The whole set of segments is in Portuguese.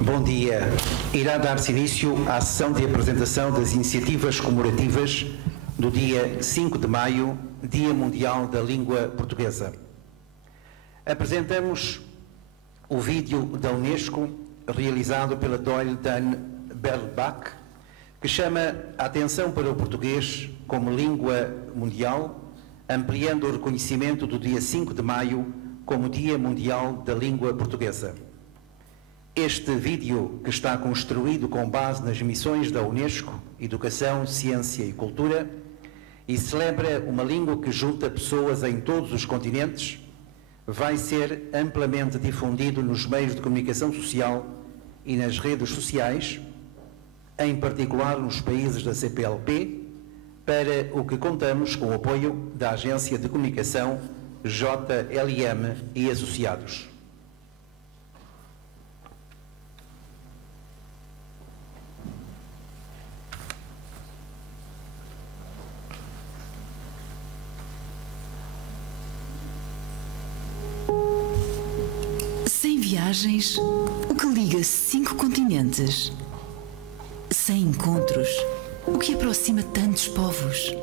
Bom dia. Irá dar-se início à sessão de apresentação das iniciativas comemorativas do dia 5 de maio, Dia Mundial da Língua Portuguesa. Apresentamos o vídeo da Unesco, realizado pela Doyle Dan Berlbach, que chama a atenção para o português como língua mundial, ampliando o reconhecimento do dia 5 de maio como Dia Mundial da Língua Portuguesa. Este vídeo, que está construído com base nas missões da Unesco, Educação, Ciência e Cultura, e celebra uma língua que junta pessoas em todos os continentes, vai ser amplamente difundido nos meios de comunicação social e nas redes sociais, em particular nos países da CPLP, para o que contamos com o apoio da Agência de Comunicação JLM e Associados. Sem viagens, o que liga 5 continentes. Sem encontros, o que aproxima tantos povos.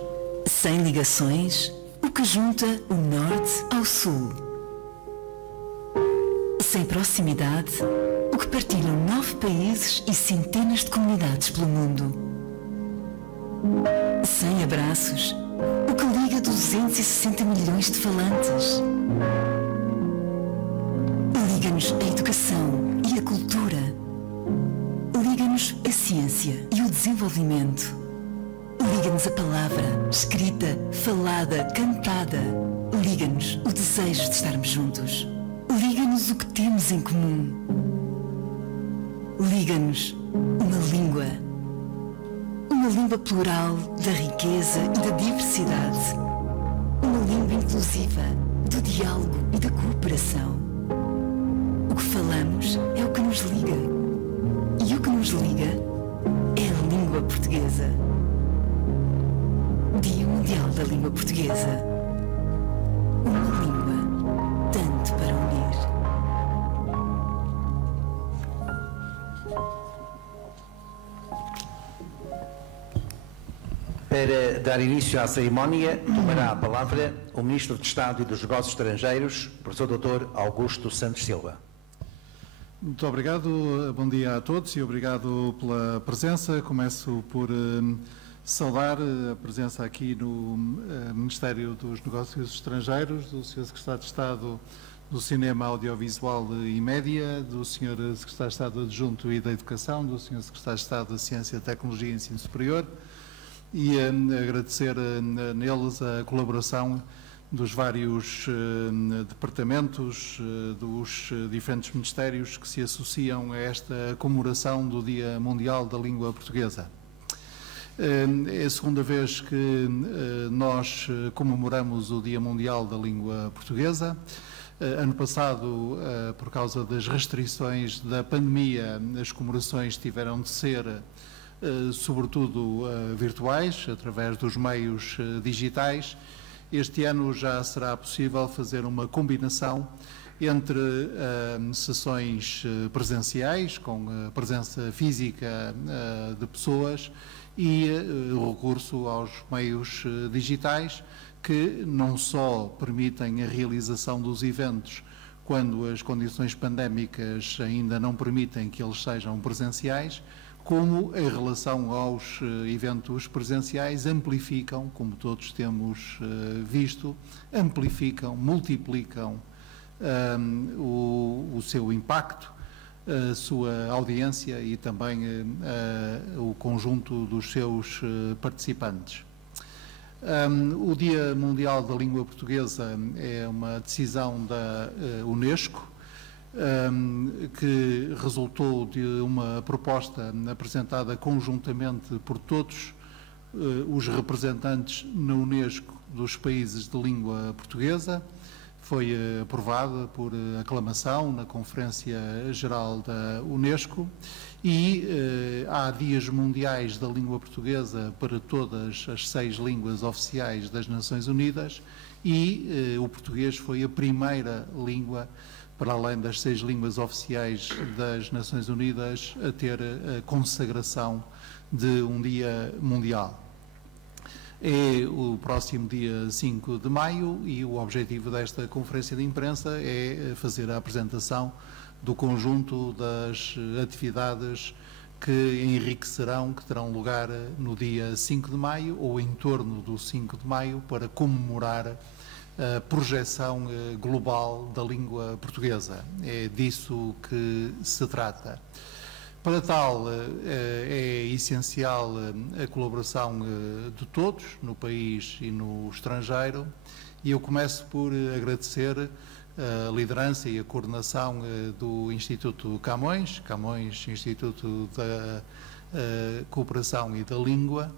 Sem ligações, o que junta o norte ao sul. Sem proximidade, o que partilham 9 países e centenas de comunidades pelo mundo. Sem abraços, o que liga 260 milhões de falantes. Liga-nos a educação e a cultura. Liga-nos a ciência e o desenvolvimento. Liga-nos a palavra, escrita, falada, cantada. Liga-nos o desejo de estarmos juntos. Liga-nos o que temos em comum. Liga-nos uma língua. Uma língua plural da riqueza e da diversidade. Uma língua inclusiva do diálogo e da cooperação. O que falamos é o que nos liga. E o que nos liga é a língua portuguesa. Dia Mundial da Língua Portuguesa. Uma língua tanto para unir. Para dar início à cerimónia, tomará a palavra o Ministro de Estado e dos Negócios Estrangeiros, professor Dr. Augusto Santos Silva. Muito obrigado, bom dia a todos e obrigado pela presença. Começo por saudar a presença aqui no Ministério dos Negócios Estrangeiros, do Sr. Secretário de Estado do Cinema, Audiovisual e Média, do Sr. Secretário de Estado Adjunto e da Educação, do Sr. Secretário de Estado da Ciência, Tecnologia e Ensino Superior, e agradecer neles a colaboração dos vários departamentos, dos diferentes ministérios que se associam a esta comemoração do Dia Mundial da Língua Portuguesa. É a segunda vez que nós comemoramos o Dia Mundial da Língua Portuguesa. Ano passado, por causa das restrições da pandemia, as comemorações tiveram de ser sobretudo virtuais, através dos meios digitais. Este ano já será possível fazer uma combinação entre sessões presenciais, com a presença física de pessoas, e o recurso aos meios digitais, que não só permitem a realização dos eventos quando as condições pandémicas ainda não permitem que eles sejam presenciais, como em relação aos eventos presenciais amplificam, como todos temos visto, amplificam, multiplicam o seu impacto, a sua audiência e também o conjunto dos seus participantes. O Dia Mundial da Língua Portuguesa é uma decisão da Unesco, que resultou de uma proposta apresentada conjuntamente por todos os representantes na Unesco dos países de língua portuguesa. Foi aprovada por aclamação na Conferência Geral da Unesco e há dias mundiais da língua portuguesa para todas as 6 línguas oficiais das Nações Unidas e o português foi a primeira língua para além das 6 línguas oficiais das Nações Unidas, a ter a consagração de um dia mundial. É o próximo dia 5 de maio e o objetivo desta conferência de imprensa é fazer a apresentação do conjunto das atividades que enriquecerão, que terão lugar no dia 5 de maio ou em torno do 5 de maio para comemorar a projeção global da língua portuguesa. É disso que se trata. Para tal, é essencial a colaboração de todos, no país e no estrangeiro, e eu começo por agradecer a liderança e a coordenação do Instituto Camões, Instituto da Cooperação e da Língua,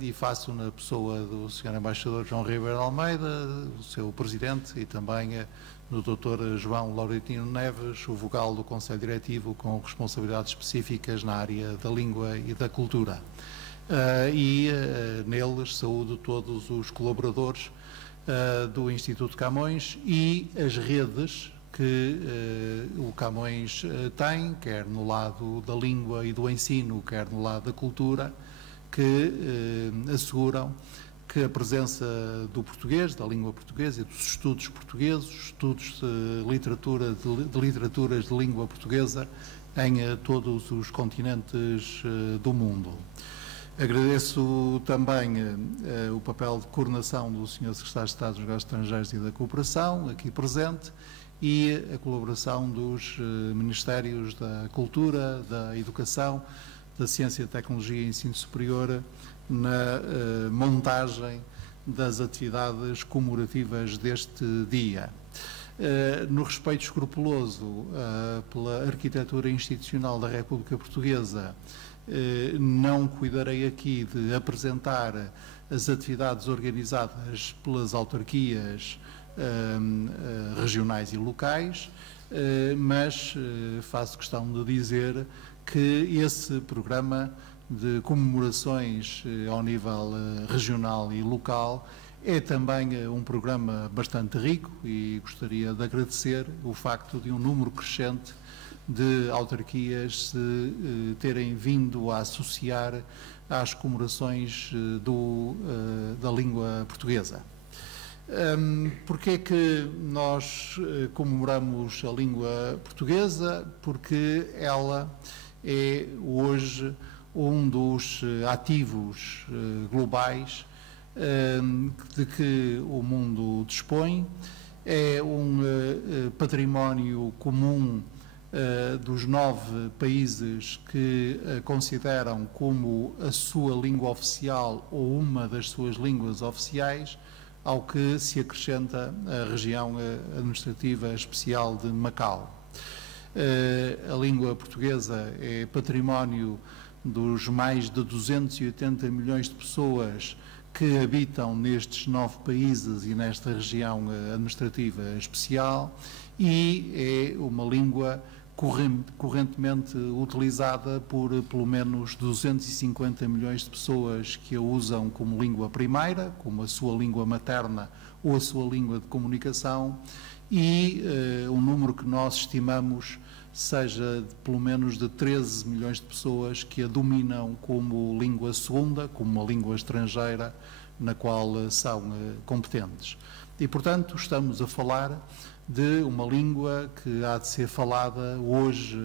e faço na pessoa do Sr. Embaixador João Ribeiro Almeida, o seu Presidente, e também do Dr. João Laurentino Neves, o vogal do Conselho Diretivo com responsabilidades específicas na área da língua e da cultura. Neles saúdo todos os colaboradores do Instituto Camões e as redes que o Camões tem, quer no lado da língua e do ensino, quer no lado da cultura, que asseguram que a presença do português, da língua portuguesa e dos estudos portugueses, estudos de literaturas de língua portuguesa em todos os continentes do mundo. Agradeço também o papel de coordenação do Sr. Secretário de Estado dos Negócios Estrangeiros e da Cooperação, aqui presente, e a colaboração dos Ministérios da Cultura, da Educação, da Ciência, Tecnologia e Ensino Superior na montagem das atividades comemorativas deste dia. No respeito escrupuloso pela arquitetura institucional da República Portuguesa, não cuidarei aqui de apresentar as atividades organizadas pelas autarquias regionais e locais, mas faço questão de dizer que esse programa de comemorações ao nível regional e local é também um programa bastante rico e gostaria de agradecer o facto de um número crescente de autarquias se terem vindo a associar às comemorações da língua portuguesa. Porquê é que nós comemoramos a língua portuguesa? Porque ela é hoje um dos ativos globais de que o mundo dispõe, é um património comum dos 9 países que consideram como a sua língua oficial ou uma das suas línguas oficiais, ao que se acrescenta a região administrativa especial de Macau. A língua portuguesa é património dos mais de 280 milhões de pessoas que habitam nestes 9 países e nesta região administrativa especial, e é uma língua correntemente utilizada por pelo menos 250 milhões de pessoas que a usam como língua primeira, como a sua língua materna ou a sua língua de comunicação, e um número que nós estimamos seja de pelo menos de 13 milhões de pessoas que a dominam como língua segunda, como uma língua estrangeira na qual são competentes. E, portanto, estamos a falar de uma língua que há de ser falada hoje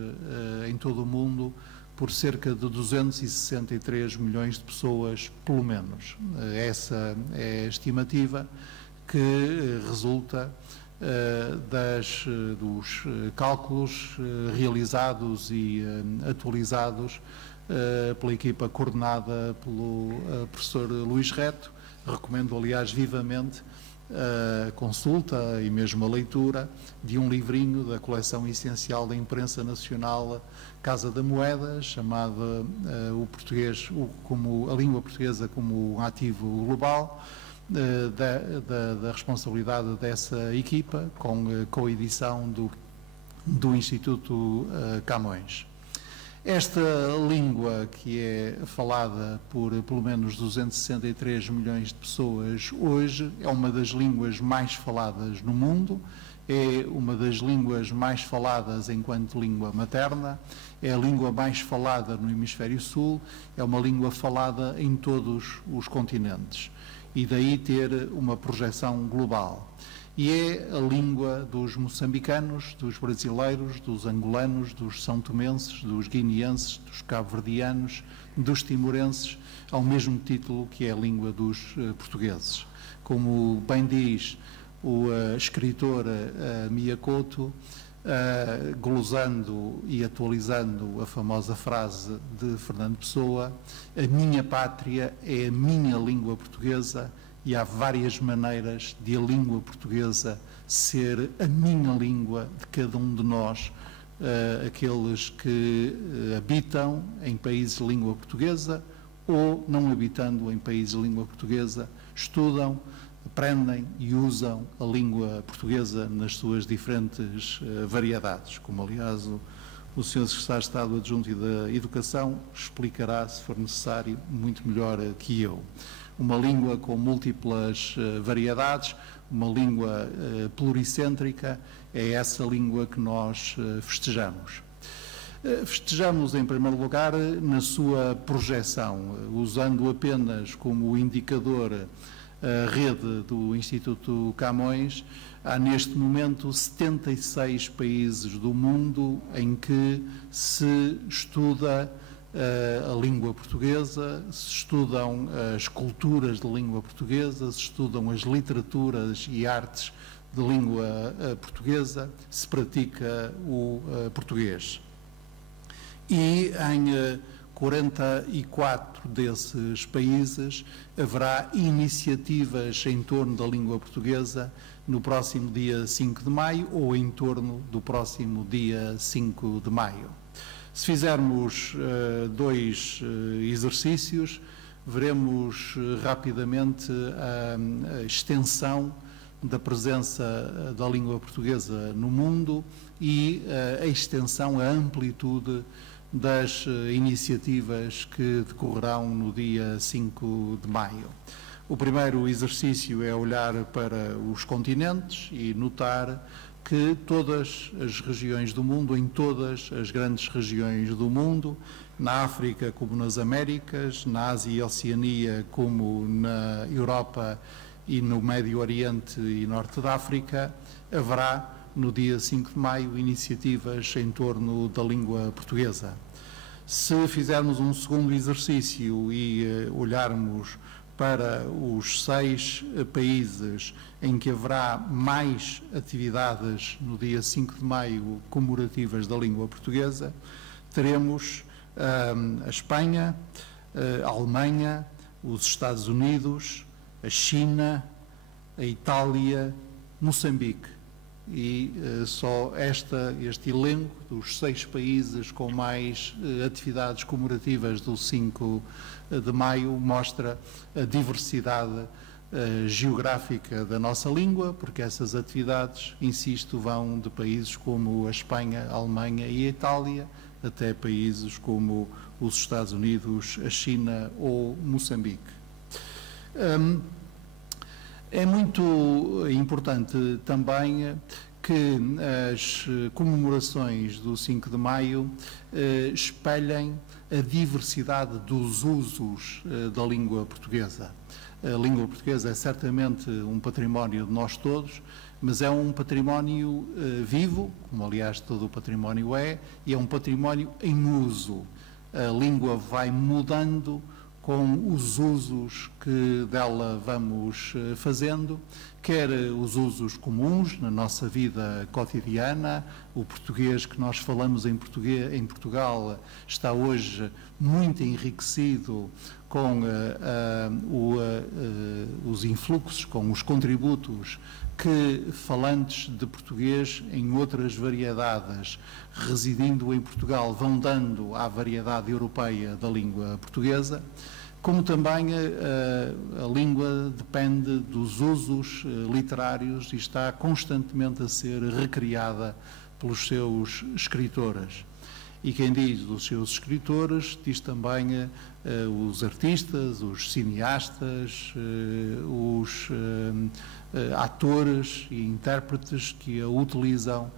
em todo o mundo por cerca de 263 milhões de pessoas, pelo menos. Essa é a estimativa que resulta dos cálculos realizados e atualizados pela equipa coordenada pelo professor Luís Reto. Recomendo, aliás, vivamente a consulta e mesmo a leitura de um livrinho da coleção essencial da imprensa nacional Casa da Moeda, chamado a língua portuguesa como um ativo global, da responsabilidade dessa equipa, com a coedição do Instituto Camões. Esta língua, que é falada por pelo menos 263 milhões de pessoas hoje, é uma das línguas mais faladas no mundo, é uma das línguas mais faladas enquanto língua materna, é a língua mais falada no Hemisfério Sul, é uma língua falada em todos os continentes e daí ter uma projeção global. E é a língua dos moçambicanos, dos brasileiros, dos angolanos, dos são-tomenses, dos guineenses, dos cabo-verdianos, dos timorenses, ao mesmo título que é a língua dos portugueses. Como bem diz o escritor Mia Couto, glosando e atualizando a famosa frase de Fernando Pessoa, a minha pátria é a minha língua portuguesa e há várias maneiras de a língua portuguesa ser a minha língua de cada um de nós, aqueles que habitam em países de língua portuguesa ou não habitando em países de língua portuguesa, estudam, aprendem e usam a língua portuguesa nas suas diferentes variedades, como aliás o Sr. Secretário de Estado Adjunto da Educação explicará, se for necessário, muito melhor que eu. Uma língua com múltiplas variedades, uma língua pluricêntrica, é essa língua que nós festejamos. Festejamos, em primeiro lugar, na sua projeção, usando apenas como indicador a rede do Instituto Camões. Há neste momento 76 países do mundo em que se estuda a língua portuguesa, se estudam as culturas de língua portuguesa, se estudam as literaturas e artes de língua portuguesa, se pratica o português. E em 44 desses países haverá iniciativas em torno da língua portuguesa no próximo dia 5 de maio ou em torno do próximo dia 5 de maio. Se fizermos dois exercícios, veremos rapidamente a extensão da presença da língua portuguesa no mundo e a extensão, a amplitude das iniciativas que decorrerão no dia 5 de maio. O primeiro exercício é olhar para os continentes e notar que todas as regiões do mundo, em todas as grandes regiões do mundo, na África como nas Américas, na Ásia e Oceania como na Europa e no Médio Oriente e Norte da África, haverá no dia 5 de maio iniciativas em torno da língua portuguesa. Se fizermos um segundo exercício e olharmos para os 6 países em que haverá mais atividades no dia 5 de maio comemorativas da língua portuguesa, teremos a Espanha, a Alemanha, os Estados Unidos, a China, a Itália, Moçambique. E só este elenco dos 6 países com mais atividades comemorativas do 5 de maio mostra a diversidade geográfica da nossa língua, porque essas atividades, insisto, vão de países como a Espanha, a Alemanha e a Itália, até países como os Estados Unidos, a China ou Moçambique. É muito importante também que as comemorações do 5 de maio espelhem a diversidade dos usos da língua portuguesa. A língua portuguesa é certamente um património de nós todos, mas é um património vivo, como aliás todo o património é, e é um património em uso. A língua vai mudando com os usos que dela vamos fazendo, quer os usos comuns na nossa vida cotidiana. O português que nós falamos em Portugal está hoje muito enriquecido com os influxos, com os contributos que falantes de português em outras variedades residindo em Portugal vão dando à variedade europeia da língua portuguesa, como também a língua depende dos usos literários e está constantemente a ser recriada pelos seus escritores. E quem diz dos seus escritores, diz também os artistas, os cineastas, os atores e intérpretes que a utilizam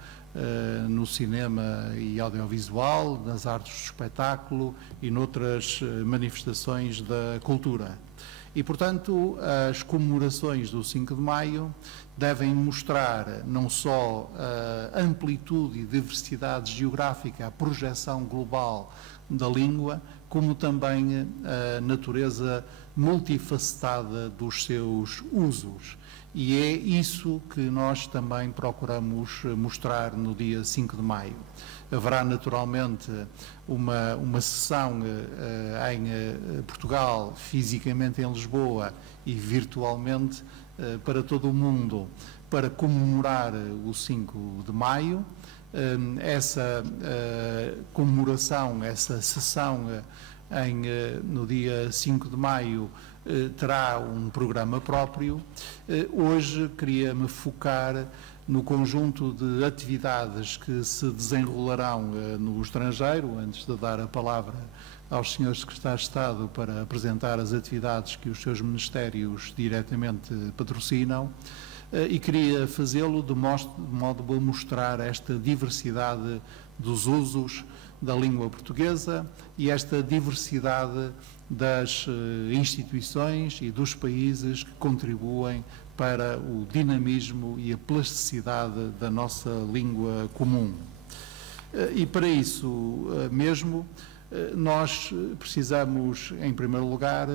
no cinema e audiovisual, nas artes do espetáculo e noutras manifestações da cultura. E, portanto, as comemorações do 5 de Maio devem mostrar não só a amplitude e diversidade geográfica, a projeção global da língua, como também a natureza multifacetada dos seus usos. E é isso que nós também procuramos mostrar no dia 5 de maio. Haverá naturalmente uma sessão em Portugal, fisicamente em Lisboa e virtualmente para todo o mundo, para comemorar o 5 de maio. Essa comemoração, essa sessão no dia 5 de maio terá um programa próprio. Hoje queria-me focar no conjunto de atividades que se desenrolarão no estrangeiro, antes de dar a palavra aos senhores secretários de Estado para apresentar as atividades que os seus ministérios diretamente patrocinam, e queria fazê-lo de modo a mostrar esta diversidade dos usos da língua portuguesa e esta diversidade das instituições e dos países que contribuem para o dinamismo e a plasticidade da nossa língua comum. E para isso mesmo, nós precisamos, em primeiro lugar,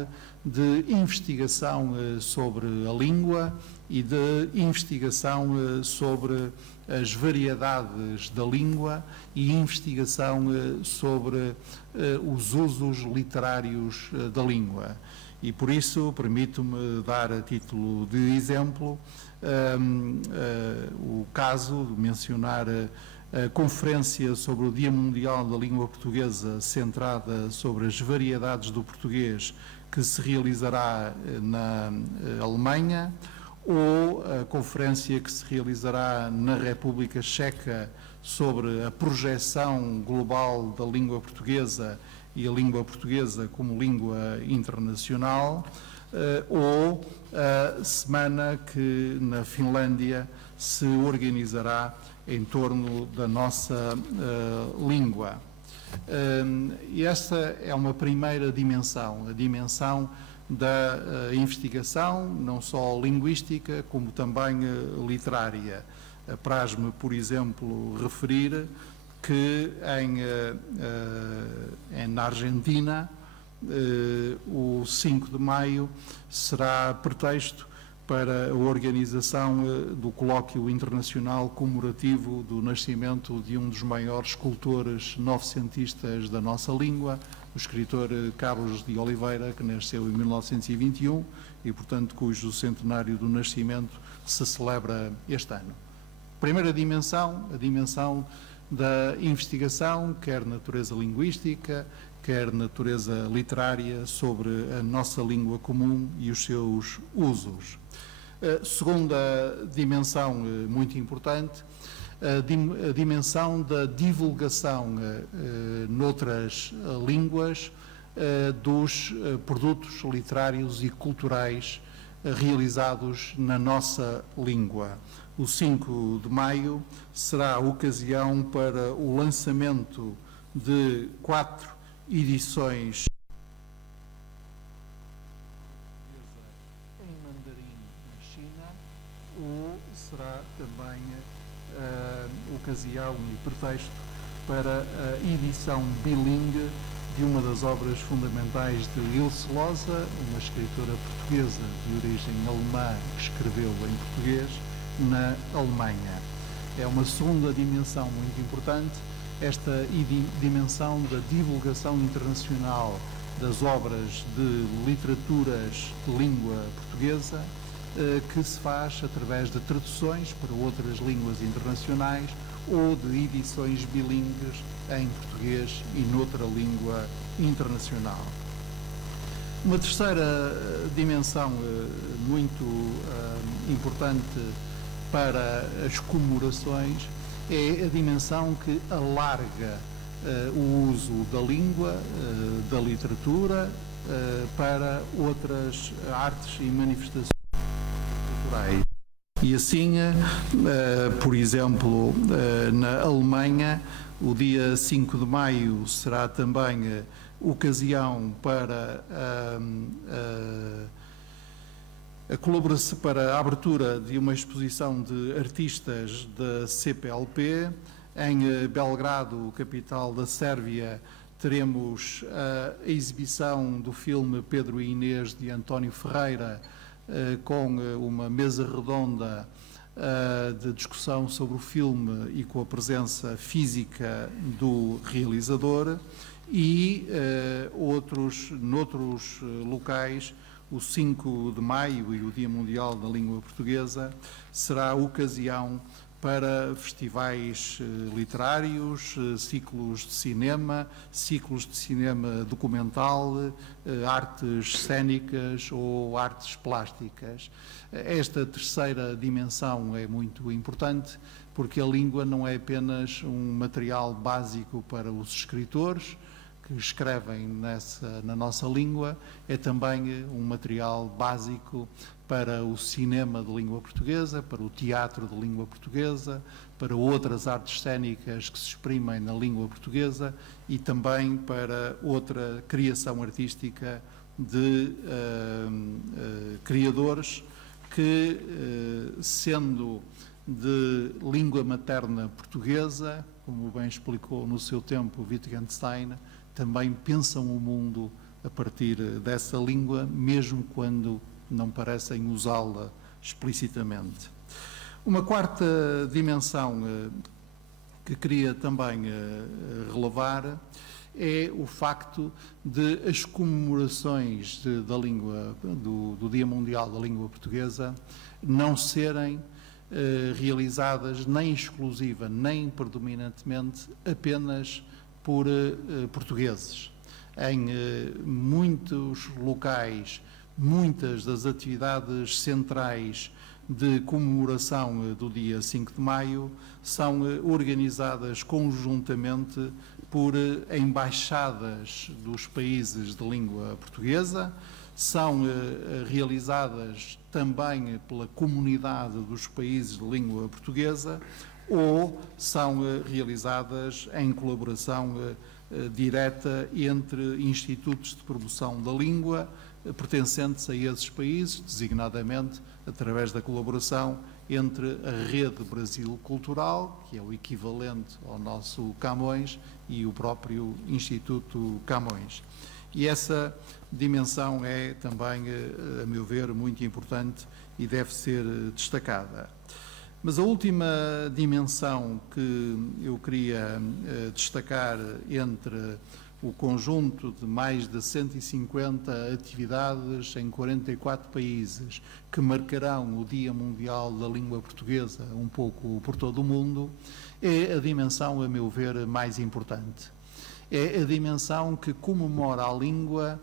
de investigação sobre a língua e de investigação sobre as variedades da língua e investigação sobre os usos literários da língua. E por isso permito-me dar a título de exemplo o caso de mencionar a Conferência sobre o Dia Mundial da Língua Portuguesa, centrada sobre as variedades do português, que se realizará na Alemanha, ou a conferência que se realizará na República Checa sobre a projeção global da língua portuguesa e a língua portuguesa como língua internacional, ou a semana que na Finlândia se organizará em torno da nossa língua. E esta é uma primeira dimensão, a dimensão da investigação, não só linguística, como também literária. Apraz-me, por exemplo, referir que na Argentina o 5 de maio será pretexto para a organização do colóquio internacional comemorativo do nascimento de um dos maiores escultores novecentistas da nossa língua, o escritor Carlos de Oliveira, que nasceu em 1921 e, portanto, cujo centenário do nascimento se celebra este ano. Primeira dimensão, a dimensão da investigação, quer natureza linguística, quer natureza literária, sobre a nossa língua comum e os seus usos. Segunda dimensão muito importante, a dimensão da divulgação noutras línguas dos produtos literários e culturais realizados na nossa língua. O 5 de maio será a ocasião para o lançamento de 4 edições em mandarim na China, ou será também ocasião e pretexto para a edição bilingue de uma das obras fundamentais de Ilse Loza, uma escritora portuguesa de origem alemã que escreveu em português na Alemanha. É uma segunda dimensão muito importante, esta dimensão da divulgação internacional das obras de literaturas de língua portuguesa, que se faz através de traduções para outras línguas internacionais ou de edições bilíngues em português e noutra língua internacional. Uma terceira dimensão muito importante para as comemorações é a dimensão que alarga o uso da língua, da literatura, para outras artes e manifestações culturais. E assim, por exemplo, na Alemanha, o dia 5 de maio será também ocasião para a colaboração, para a abertura de uma exposição de artistas da CPLP. Em Belgrado, capital da Sérvia, teremos a exibição do filme Pedro e Inês, de António Ferreira, com uma mesa redonda de discussão sobre o filme e com a presença física do realizador. E noutros locais, o 5 de maio e o Dia Mundial da Língua Portuguesa será a ocasião para festivais literários, ciclos de cinema documental, artes cênicas ou artes plásticas. Esta terceira dimensão é muito importante, porque a língua não é apenas um material básico para os escritores que escrevem na nossa língua, é também um material básico para o cinema de língua portuguesa, para o teatro de língua portuguesa, para outras artes cênicas que se exprimem na língua portuguesa e também para outra criação artística de criadores que, sendo de língua materna portuguesa, como bem explicou no seu tempo Wittgenstein, também pensam o mundo a partir dessa língua, mesmo quando não parecem usá-la explicitamente. Uma quarta dimensão que queria também relevar é o facto de as comemorações do Dia Mundial da Língua Portuguesa não serem realizadas nem exclusiva, nem predominantemente apenas por portugueses. Em muitos locais, muitas das atividades centrais de comemoração do dia 5 de maio são organizadas conjuntamente por embaixadas dos países de língua portuguesa, são realizadas também pela comunidade dos países de língua portuguesa ou são realizadas em colaboração direta entre institutos de promoção da língua pertencentes a esses países, designadamente através da colaboração entre a Rede Brasil Cultural, que é o equivalente ao nosso Camões, e o próprio Instituto Camões. E essa dimensão é também, a meu ver, muito importante e deve ser destacada. Mas a última dimensão que eu queria destacar entre o conjunto de mais de 150 atividades em 44 países que marcarão o Dia Mundial da Língua Portuguesa um pouco por todo o mundo, é a dimensão, a meu ver, mais importante. É a dimensão que comemora a língua,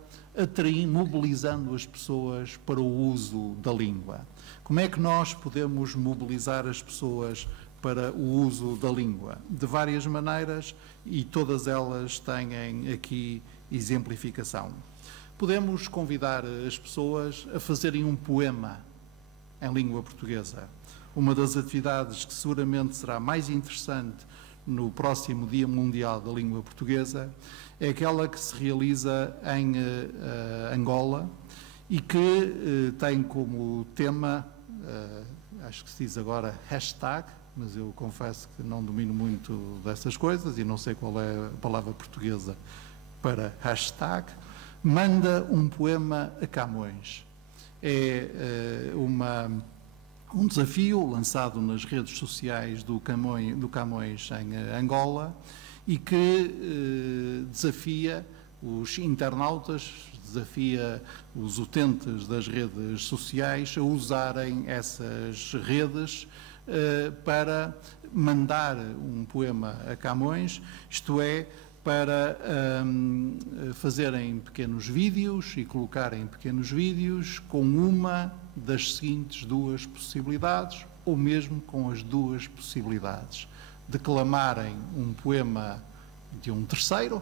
mobilizando as pessoas para o uso da língua. Como é que nós podemos mobilizar as pessoas para o uso da língua? De várias maneiras, e todas elas têm aqui exemplificação. Podemos convidar as pessoas a fazerem um poema em língua portuguesa. Uma das atividades que seguramente será mais interessante no próximo Dia Mundial da Língua Portuguesa é aquela que se realiza em Angola e que tem como tema, acho que se diz agora hashtag, mas eu confesso que não domino muito dessas coisas e não sei qual é a palavra portuguesa para hashtag, manda um poema a Camões. É um desafio lançado nas redes sociais do Camões em Angola e que desafia os internautas, desafia os utentes das redes sociais a usarem essas redes para mandar um poema a Camões, isto é, para fazerem pequenos vídeos e colocarem pequenos vídeos com uma das seguintes duas possibilidades, ou mesmo com as duas possibilidades: declamarem um poema de um terceiro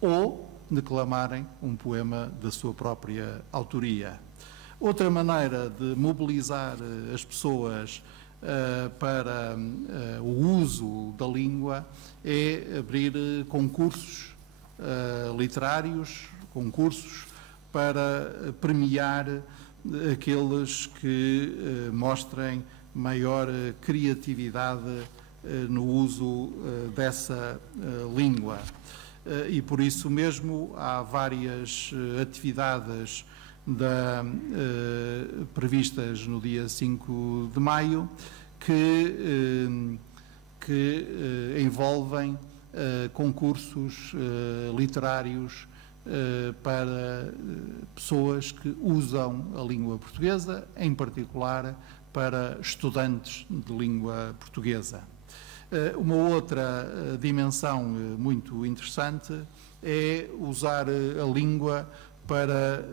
ou declamarem um poema da sua própria autoria. Outra maneira de mobilizar as pessoas para o uso da língua é abrir concursos literários, concursos para premiar aqueles que mostrem maior criatividade no uso dessa língua. E por isso mesmo há várias atividades previstas no dia 5 de maio que envolvem concursos literários para pessoas que usam a língua portuguesa, em particular para estudantes de língua portuguesa. Uma outra dimensão muito interessante é usar a língua para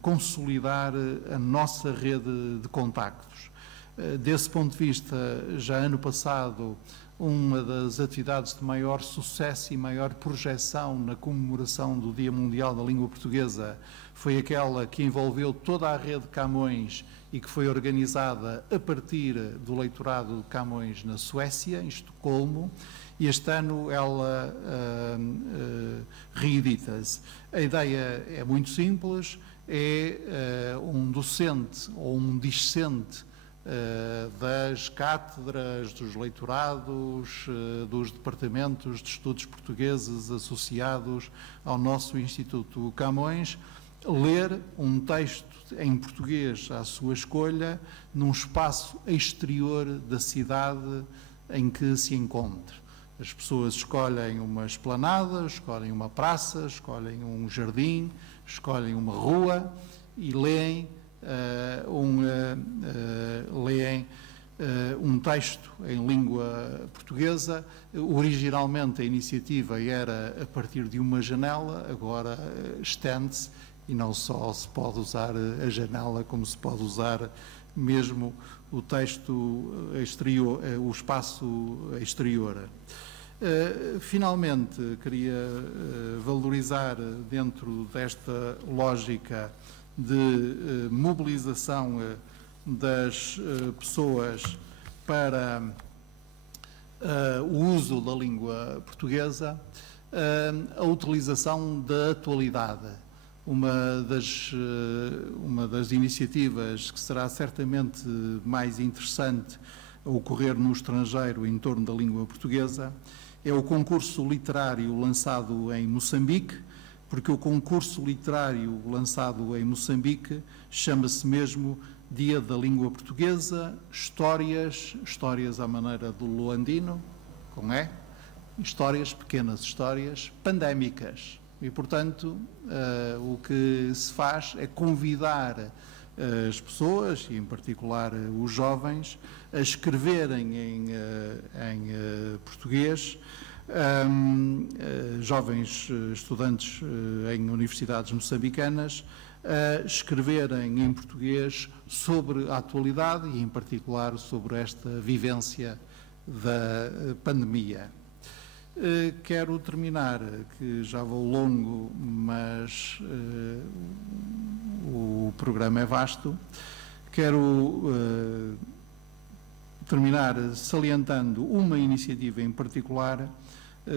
consolidar a nossa rede de contactos. Desse ponto de vista, já ano passado, uma das atividades de maior sucesso e maior projeção na comemoração do Dia Mundial da Língua Portuguesa foi aquela que envolveu toda a rede de Camões e que foi organizada a partir do leitorado de Camões na Suécia, em Estocolmo, e este ano ela reedita-se. A ideia é muito simples, é um docente ou um discente das cátedras, dos leitorados, dos departamentos de estudos portugueses associados ao nosso Instituto Camões, ler um texto em português à sua escolha, num espaço exterior da cidade em que se encontre. As pessoas escolhem uma esplanada, escolhem uma praça, escolhem um jardim, escolhem uma rua e leem um texto em língua portuguesa. Originalmente a iniciativa era a partir de uma janela, agora estende-se e não só se pode usar a janela, como se pode usar mesmo o texto exterior, o espaço exterior. Finalmente, queria valorizar, dentro desta lógica de mobilização das pessoas para o uso da língua portuguesa, a utilização da atualidade. Uma das iniciativas que será certamente mais interessante a ocorrer no estrangeiro em torno da língua portuguesa é o concurso literário lançado em Moçambique, porque o concurso literário lançado em Moçambique chama-se mesmo Dia da Língua Portuguesa, histórias à maneira do Luandino, com E, histórias, pequenas histórias, pandémicas. E, portanto, o que se faz é convidar as pessoas, e em particular os jovens, a escreverem em português, jovens estudantes em universidades moçambicanas, a escreverem em português sobre a atualidade e, em particular, sobre esta vivência da pandemia. Quero terminar, que já vou longo, mas o programa é vasto. Quero terminar salientando uma iniciativa em particular,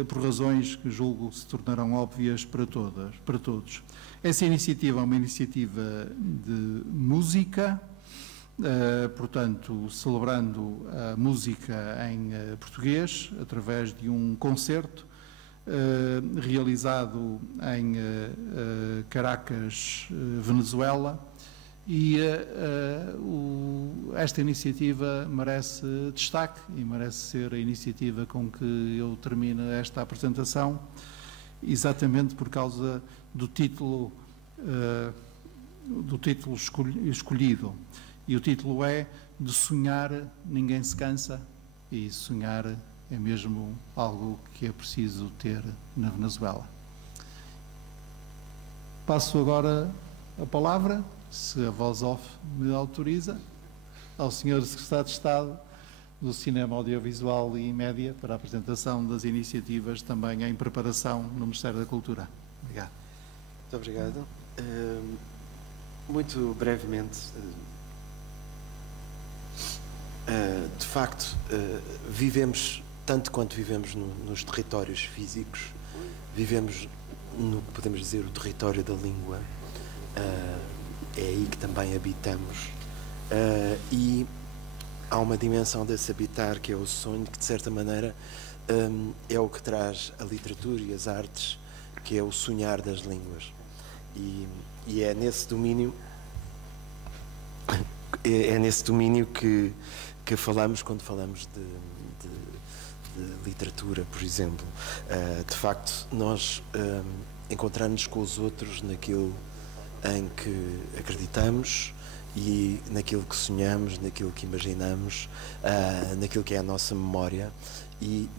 por razões que julgo se tornarão óbvias para todos. Essa iniciativa é uma iniciativa de música, portanto, celebrando a música em português, através de um concerto realizado em Caracas, Venezuela, e esta iniciativa merece destaque e merece ser a iniciativa com que eu termino esta apresentação, exatamente por causa do título escolhido. E o título é De Sonhar Ninguém Se Cansa, e sonhar é mesmo algo que é preciso ter na Venezuela. Passo agora a palavra, se a voz off me autoriza, ao Sr. Secretário de Estado do Cinema Audiovisual e Média para a apresentação das iniciativas também em preparação no Ministério da Cultura. Obrigado. Muito obrigado. Muito brevemente, de facto, vivemos, tanto quanto vivemos nos territórios físicos, vivemos no que podemos dizer o território da língua, é aí que também habitamos, e há uma dimensão desse habitar que é o sonho, que de certa maneira é o que traz a literatura e as artes, que é o sonhar das línguas, e é nesse domínio que falamos quando falamos de literatura, por exemplo. De facto, nós encontramos com os outros naquilo em que acreditamos e naquilo que sonhamos, naquilo que imaginamos, naquilo que é a nossa memória e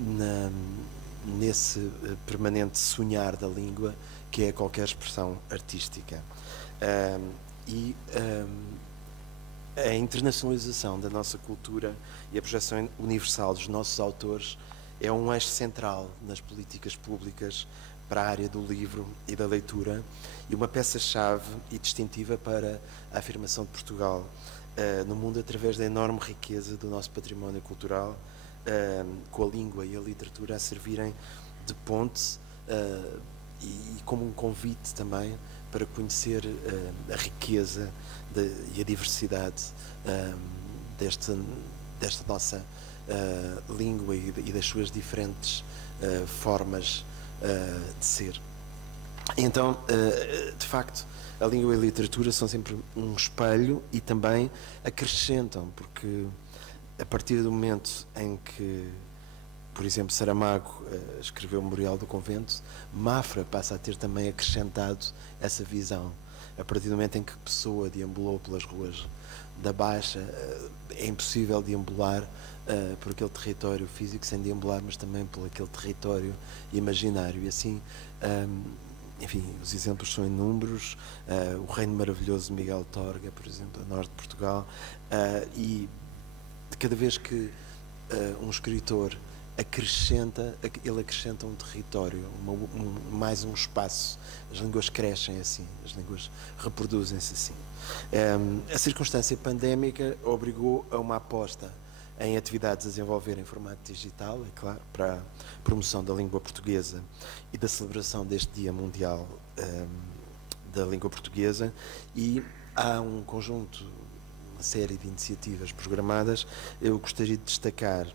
nesse permanente sonhar da língua que é qualquer expressão artística. A internacionalização da nossa cultura e a projeção universal dos nossos autores é um eixo central nas políticas públicas para a área do livro e da leitura e uma peça-chave e distintiva para a afirmação de Portugal no mundo através da enorme riqueza do nosso património cultural, com a língua e a literatura a servirem de ponte e como um convite também para conhecer a riqueza e a diversidade desta nossa língua e das suas diferentes formas de ser. Então, de facto, a língua e a literatura são sempre um espelho e também acrescentam, porque a partir do momento em que, por exemplo, Saramago escreveu o Memorial do Convento, Mafra passa a ter também acrescentado essa visão. A partir do momento em que Pessoa deambulou pelas ruas da Baixa, é impossível deambular por aquele território físico sem deambular, mas também por aquele território imaginário. E assim, enfim, os exemplos são inúmeros. O Reino Maravilhoso de Miguel Torga, por exemplo, a norte de Portugal. E de cada vez que um escritor ele acrescenta um território, mais um espaço. As línguas crescem assim, as línguas reproduzem-se assim. A circunstância pandémica obrigou a uma aposta em atividades a desenvolver em formato digital, é claro, para a promoção da língua portuguesa e da celebração deste Dia Mundial da Língua Portuguesa, e há um conjunto, uma série de iniciativas programadas. Eu gostaria de destacar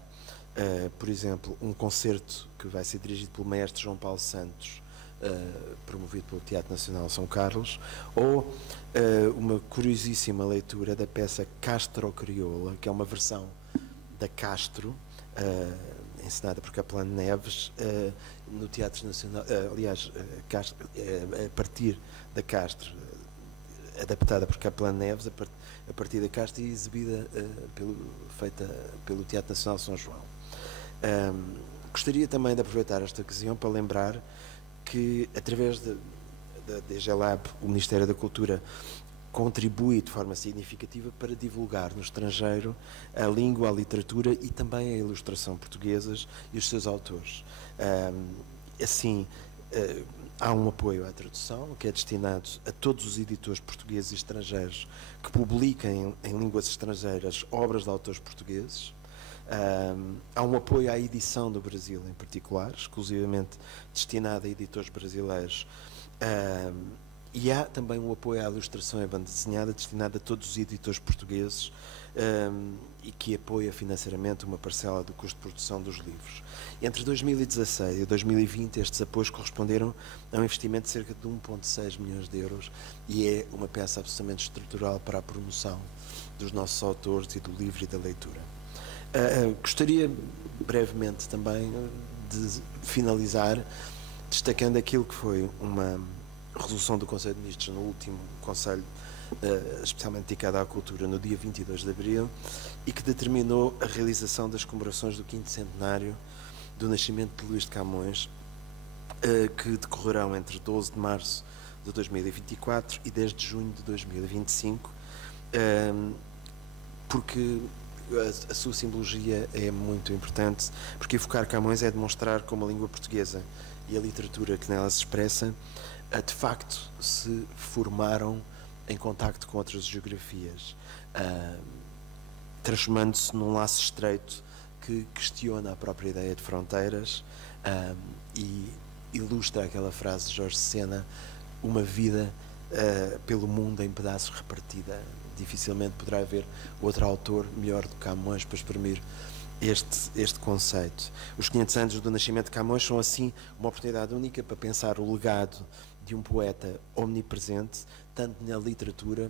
por exemplo, um concerto que vai ser dirigido pelo maestro João Paulo Santos, promovido pelo Teatro Nacional São Carlos, ou uma curiosíssima leitura da peça Castro Crioula, que é uma versão da Castro, encenada por Capelano Neves, no Teatro Nacional, aliás, a partir da Castro, adaptada por Capelano Neves, a partir da Castro e exibida, feita pelo Teatro Nacional São João. Gostaria também de aproveitar esta ocasião para lembrar que, através da DG Lab, o Ministério da Cultura contribui de forma significativa para divulgar no estrangeiro a língua, a literatura e também a ilustração portuguesas e os seus autores. Assim, há um apoio à tradução, que é destinado a todos os editores portugueses e estrangeiros que publiquem em línguas estrangeiras obras de autores portugueses. Há um apoio à edição do Brasil, em particular, exclusivamente destinado a editores brasileiros. E há também um apoio à ilustração e banda desenhada destinado a todos os editores portugueses e que apoia financeiramente uma parcela do custo de produção dos livros. Entre 2016 e 2020, estes apoios corresponderam a um investimento de cerca de 1,6 milhões de euros e é uma peça absolutamente estrutural para a promoção dos nossos autores e do livro e da leitura. Gostaria brevemente também de finalizar destacando aquilo que foi uma resolução do Conselho de Ministros no último Conselho, especialmente dedicado à cultura, no dia 22 de abril, e que determinou a realização das comemorações do 5º centenário do nascimento de Luís de Camões, que decorrerão entre 12 de março de 2024 e 10 de junho de 2025, porque a sua simbologia é muito importante, porque evocar Camões é demonstrar como a língua portuguesa e a literatura que nela se expressa, de facto, se formaram em contacto com outras geografias, transformando-se num laço estreito que questiona a própria ideia de fronteiras e ilustra aquela frase de Jorge Sena: uma vida pelo mundo em pedaços repartida. Dificilmente poderá haver outro autor melhor do que Camões para exprimir este conceito. Os 500 anos do nascimento de Camões são, assim, uma oportunidade única para pensar o legado de um poeta omnipresente, tanto na literatura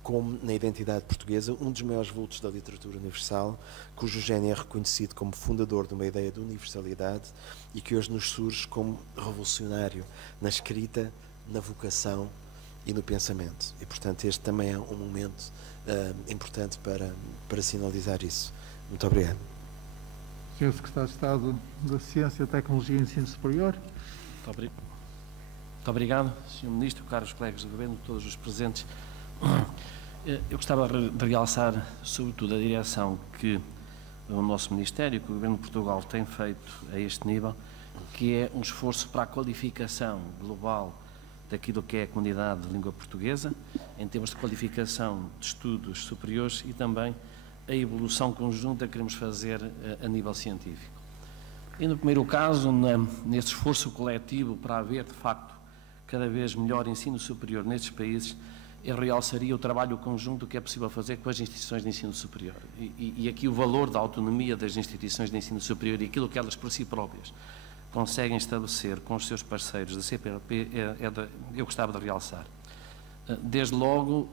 como na identidade portuguesa, um dos maiores vultos da literatura universal, cujo gênio é reconhecido como fundador de uma ideia de universalidade e que hoje nos surge como revolucionário na escrita, na vocação e no pensamento. E, portanto, este também é um momento importante para sinalizar isso. Muito obrigado. Sr. Secretário de Estado da Ciência, Tecnologia e Ensino Superior. Muito obrigado, Sr. Ministro, caros colegas do Governo, todos os presentes. Eu gostava de realçar, sobretudo, a direção que o nosso Ministério, que o Governo de Portugal tem feito a este nível, que é um esforço para a qualificação global daquilo que é a comunidade de língua portuguesa, em termos de qualificação de estudos superiores e também a evolução conjunta que queremos fazer a nível científico. E no primeiro caso, nesse esforço coletivo para haver, de facto, cada vez melhor ensino superior nestes países, eu realçaria o trabalho conjunto que é possível fazer com as instituições de ensino superior. E aqui o valor da autonomia das instituições de ensino superior e aquilo que elas por si próprias conseguem estabelecer com os seus parceiros da CPLP, eu gostava de realçar. Desde logo,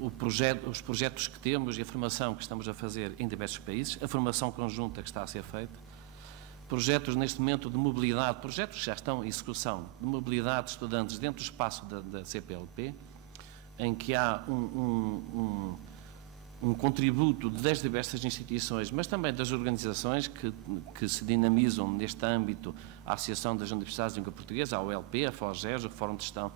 os projetos que temos e a formação que estamos a fazer em diversos países, a formação conjunta que está a ser feita, projetos neste momento de mobilidade, projetos que já estão em execução, de mobilidade de estudantes dentro do espaço da CPLP, em que há um contributo das diversas instituições, mas também das organizações que se dinamizam neste âmbito, a Associação das Universidades de Língua Portuguesa, a OLP, a FOGES, o Fórum de Gestão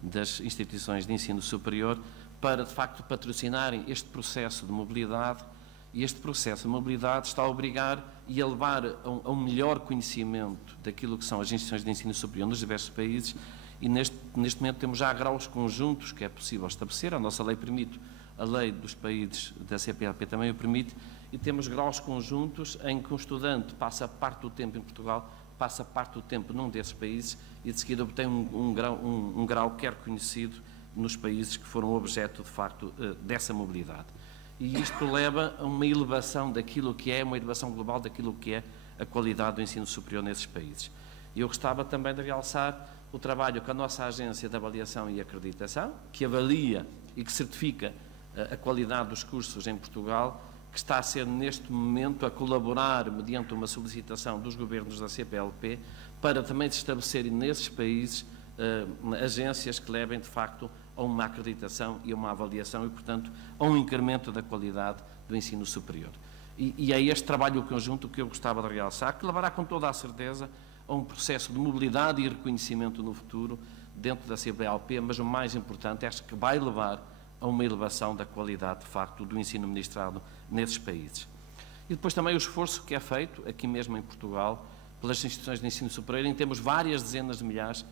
das Instituições de Ensino Superior, para, de facto, patrocinarem este processo de mobilidade, e este processo de mobilidade está a obrigar e a levar a um melhor conhecimento daquilo que são as instituições de ensino superior nos diversos países, e neste momento temos já graus conjuntos que é possível estabelecer, a nossa lei permite, a lei dos países da CPLP também o permite, e temos graus conjuntos em que um estudante passa parte do tempo em Portugal, passa parte do tempo num desses países e de seguida obtém um grau que é reconhecido nos países que foram objeto, de facto, dessa mobilidade. E isto leva a uma elevação daquilo que é, uma elevação global daquilo que é a qualidade do ensino superior nesses países. E eu gostava também de realçar o trabalho que a nossa Agência de Avaliação e Acreditação, que avalia e que certifica a qualidade dos cursos em Portugal, que está a ser neste momento a colaborar mediante uma solicitação dos governos da CPLP para também se estabelecerem nesses países agências que levem de facto a uma acreditação e a uma avaliação e, portanto, a um incremento da qualidade do ensino superior. E é este trabalho conjunto que eu gostava de realçar, que levará com toda a certeza a um processo de mobilidade e reconhecimento no futuro dentro da CPLP, mas o mais importante é que vai levar a uma elevação da qualidade, de facto, do ensino ministrado nesses países. E depois também o esforço que é feito, aqui mesmo em Portugal, pelas instituições de ensino superior, em que temos várias dezenas de milhares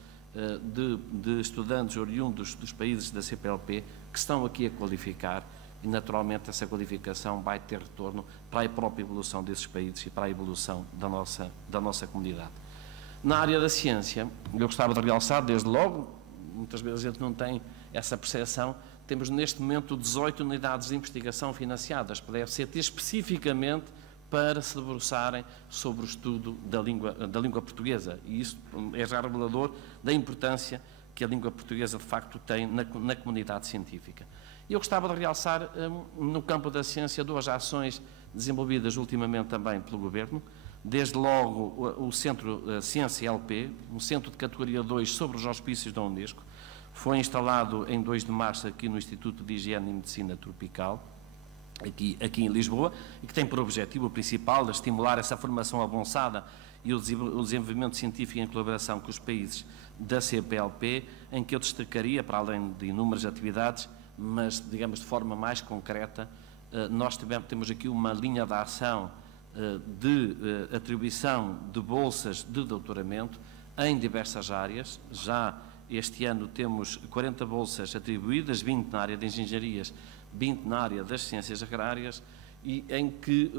de estudantes oriundos dos países da CPLP que estão aqui a qualificar, e naturalmente essa qualificação vai ter retorno para a própria evolução desses países e para a evolução da nossa comunidade. Na área da ciência, eu gostava de realçar, desde logo, muitas vezes a gente não tem essa percepção, temos neste momento 18 unidades de investigação financiadas pela FCT especificamente para se debruçarem sobre o estudo da língua portuguesa. E isso é já revelador da importância que a língua portuguesa de facto tem na comunidade científica. Eu gostava de realçar, no campo da ciência, duas ações desenvolvidas ultimamente também pelo Governo. Desde logo o Centro Ciência LP, um centro de categoria 2 sobre os auspícios da Unesco, foi instalado em 2 de março aqui no Instituto de Higiene e Medicina Tropical, aqui em Lisboa, e que tem por objetivo principal de estimular essa formação avançada e o desenvolvimento científico em colaboração com os países da CPLP, em que eu destacaria, para além de inúmeras atividades, mas, digamos, de forma mais concreta, nós temos aqui uma linha de ação de atribuição de bolsas de doutoramento em diversas áreas. Já este ano temos 40 bolsas atribuídas, 20 na área de engenharias, 20 na área das ciências agrárias, e em que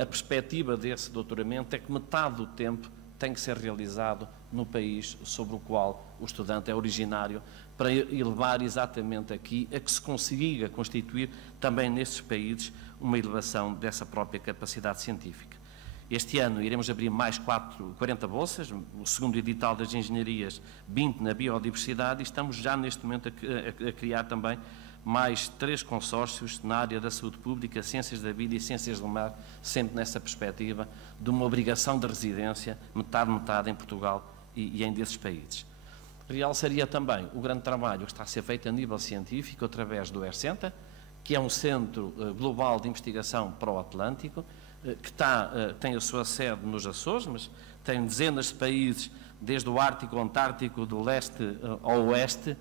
a perspectiva desse doutoramento é que metade do tempo tem que ser realizado no país sobre o qual o estudante é originário, para elevar exatamente aqui a que se consiga constituir também nesses países uma elevação dessa própria capacidade científica. Este ano iremos abrir mais 40 bolsas, o segundo edital das engenharias, 20 na biodiversidade, e estamos já neste momento a criar também mais 3 consórcios na área da saúde pública, ciências da vida e ciências do mar, sempre nessa perspectiva de uma obrigação de residência, metade em Portugal e em desses países. Realçaria também o grande trabalho que está a ser feito a nível científico através do ERCENTA, que é um centro global de investigação para o Atlântico, que tem a sua sede nos Açores, mas tem dezenas de países, desde o Ártico ao Antártico, do leste ao oeste,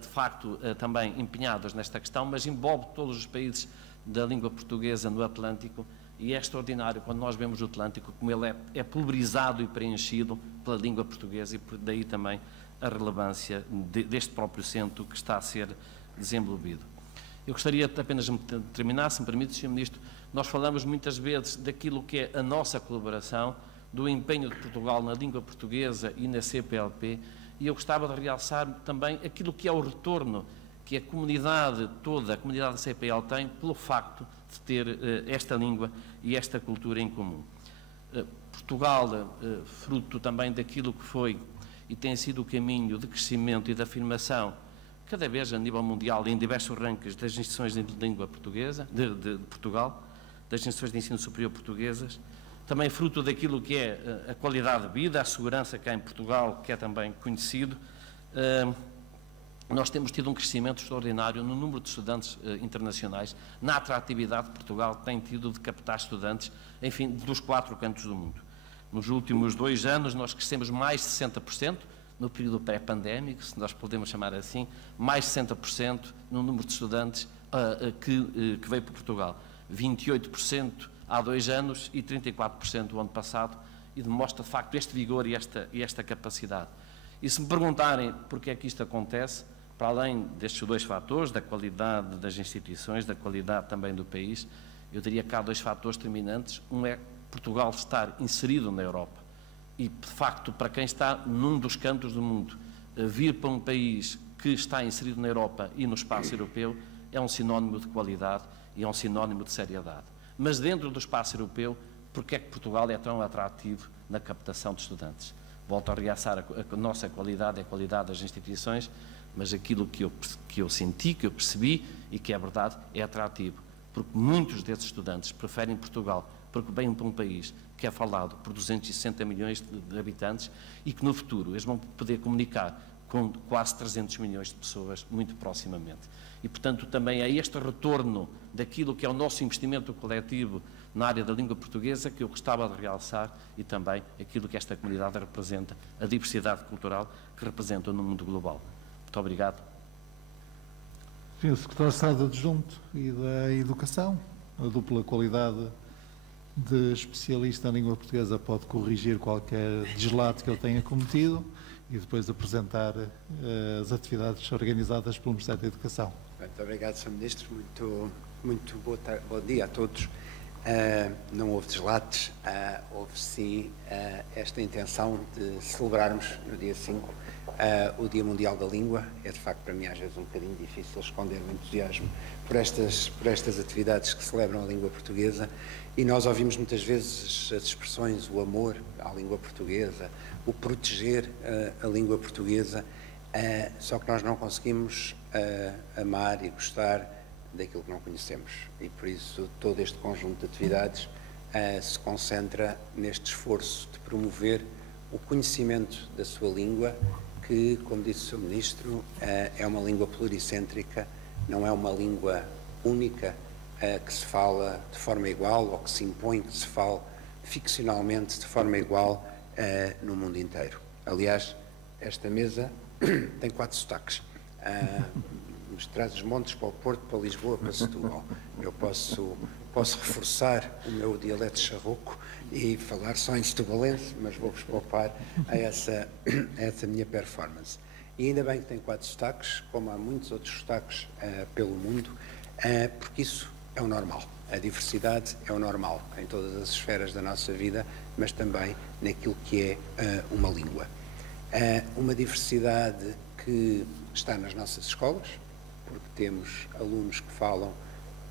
de facto também empenhados nesta questão, mas envolve todos os países da língua portuguesa no Atlântico, e é extraordinário quando nós vemos o Atlântico, como ele é pulverizado e preenchido pela língua portuguesa, e daí também a relevância deste próprio centro que está a ser desenvolvido. Eu gostaria apenas de terminar, se me permite, Sr. Ministro. Nós falamos muitas vezes daquilo que é a nossa colaboração, do empenho de Portugal na língua portuguesa e na CPLP, e eu gostava de realçar também aquilo que é o retorno que a comunidade toda, a comunidade da CPL tem, pelo facto de ter esta língua e esta cultura em comum. Portugal, fruto também daquilo que foi e tem sido o caminho de crescimento e de afirmação, cada vez a nível mundial, em diversos rankings das instituições de língua portuguesa, de Portugal, das instituições de ensino superior portuguesas, também fruto daquilo que é a qualidade de vida, a segurança que há em Portugal, que é também conhecido. Nós temos tido um crescimento extraordinário no número de estudantes internacionais, na atratividade que Portugal tem tido de captar estudantes, enfim, dos 4 cantos do mundo. Nos últimos 2 anos nós crescemos mais de 60%, no período pré-pandémico, se nós podemos chamar assim, mais de 60% no número de estudantes que veio para Portugal. 28% há 2 anos e 34% o ano passado, e demonstra de facto este vigor e esta capacidade. E se me perguntarem porque é que isto acontece, para além destes 2 fatores, da qualidade das instituições, da qualidade também do país, eu diria que há 2 fatores determinantes. Um é Portugal estar inserido na Europa, e de facto para quem está num dos cantos do mundo, vir para um país que está inserido na Europa e no espaço europeu é um sinónimo de qualidade e é um sinónimo de seriedade. Mas dentro do espaço europeu, porque é que Portugal é tão atrativo na captação de estudantes? Volto a realçar a nossa qualidade, a qualidade das instituições, mas aquilo que eu senti, que eu percebi e que é verdade, é atrativo, porque muitos desses estudantes preferem Portugal, porque vêm para um país que é falado por 260 milhões de habitantes e que no futuro eles vão poder comunicar com quase 300 milhões de pessoas muito proximamente. E, portanto, também é este retorno daquilo que é o nosso investimento coletivo na área da língua portuguesa que eu gostava de realçar, e também aquilo que esta comunidade representa, a diversidade cultural que representa no mundo global. Muito obrigado. Sim, o Secretário de Estado Adjunto e da Educação, a dupla qualidade de especialista em língua portuguesa, pode corrigir qualquer deslate que eu tenha cometido e depois apresentar as atividades organizadas pelo Ministério da Educação. Muito obrigado, Sr. Ministro. Muito bom dia a todos. Não houve deslates, houve sim esta intenção de celebrarmos no dia 5 o Dia Mundial da Língua. É de facto para mim às vezes um bocadinho difícil esconder o entusiasmo por estas atividades que celebram a língua portuguesa, e nós ouvimos muitas vezes as expressões o amor à língua portuguesa, o proteger a língua portuguesa, só que nós não conseguimos amar e gostar daquilo que não conhecemos, e por isso todo este conjunto de atividades se concentra neste esforço de promover o conhecimento da sua língua, que, como disse o Sr. Ministro, é uma língua pluricêntrica, não é uma língua única que se fala de forma igual, ou que se impõe que se fale ficcionalmente de forma igual no mundo inteiro. Aliás, esta mesa tem 4 sotaques. dos Trás-os-Montes para o Porto, para Lisboa, para Setúbal. Eu posso reforçar o meu dialeto charroco e falar só em setubalense, mas vou-vos poupar a essa minha performance. E ainda bem que tem 4 sotaques, como há muitos outros sotaques pelo mundo, porque isso é o normal. A diversidade é o normal em todas as esferas da nossa vida, mas também naquilo que é uma língua. Uma diversidade que está nas nossas escolas, porque temos alunos que falam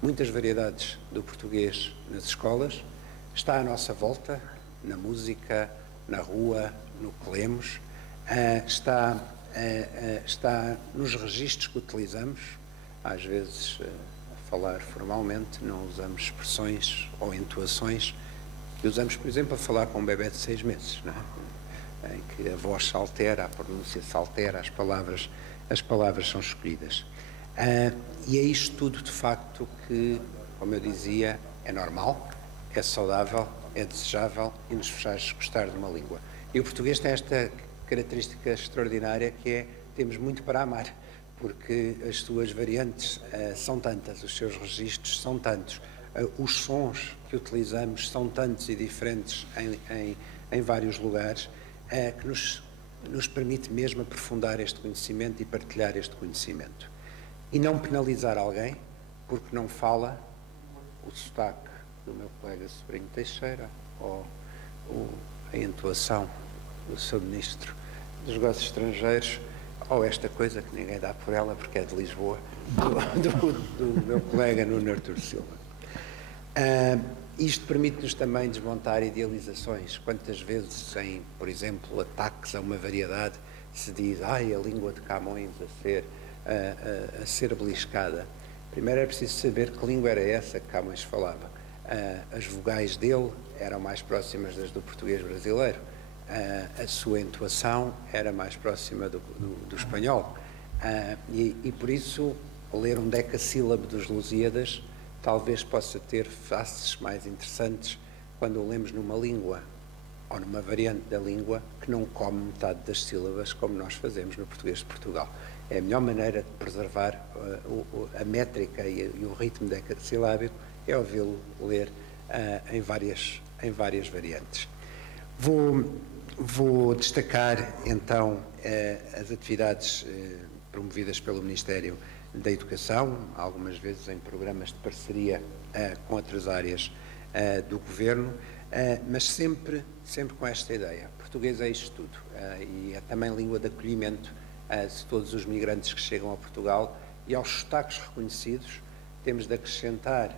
muitas variedades do português nas escolas, está à nossa volta, na música, na rua, no que lemos, está nos registros que utilizamos. Às vezes, a falar formalmente, não usamos expressões ou entoações que usamos, por exemplo, a falar com um bebê de 6 meses, não é? Em que a voz se altera, a pronúncia se altera, as palavras são escolhidas. E é isto tudo, de facto, que, como eu dizia, é normal, é saudável, é desejável e nos faz gostar de uma língua. E o português tem esta característica extraordinária que é, temos muito para amar, porque as suas variantes são tantas, os seus registros são tantos, os sons que utilizamos são tantos e diferentes em vários lugares, que nos permite mesmo aprofundar este conhecimento e partilhar este conhecimento. E não penalizar alguém porque não fala o sotaque do meu colega Sobrinho Teixeira ou a entoação do seu Ministro dos Negócios Estrangeiros ou esta coisa que ninguém dá por ela porque é de Lisboa, do meu colega Nuno Artur Silva. Isto permite-nos também desmontar idealizações. Quantas vezes, em, por exemplo, ataques a uma variedade, se diz a língua de Camões a ser beliscada. Primeiro é preciso saber que língua era essa que Camões falava. As vogais dele eram mais próximas das do português brasileiro. A sua entoação era mais próxima do espanhol. E por isso, ler um decassílabo dos Lusíadas talvez possa ter faces mais interessantes quando o lemos numa língua ou numa variante da língua que não come metade das sílabas como nós fazemos no português de Portugal. É a melhor maneira de preservar a métrica e o ritmo decassilábico é ouvi-lo ler em várias variantes. Vou destacar então as atividades promovidas pelo Ministério da Educação, algumas vezes em programas de parceria com outras áreas do Governo, mas sempre com esta ideia. Português é isto tudo e é também língua de acolhimento de todos os migrantes que chegam a Portugal, e aos sotaques reconhecidos temos de acrescentar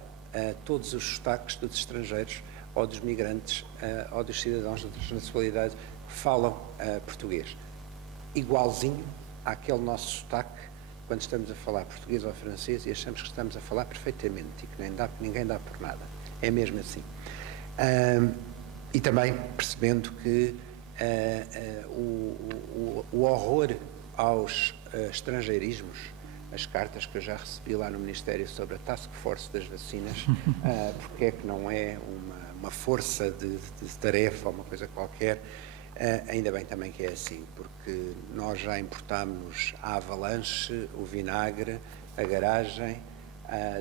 todos os sotaques dos estrangeiros ou dos migrantes ou dos cidadãos de outras nacionalidades que falam português. Igualzinho àquele nosso sotaque quando estamos a falar português ou francês e achamos que estamos a falar perfeitamente e que ninguém dá por nada. É mesmo assim. E também percebendo que o horror aos estrangeirismos, as cartas que eu já recebi lá no Ministério sobre a Task Force das vacinas, porque é que não é uma força de tarefa ou uma coisa qualquer, ainda bem também que é assim, porque nós já importámos a avalanche, o vinagre, a garagem,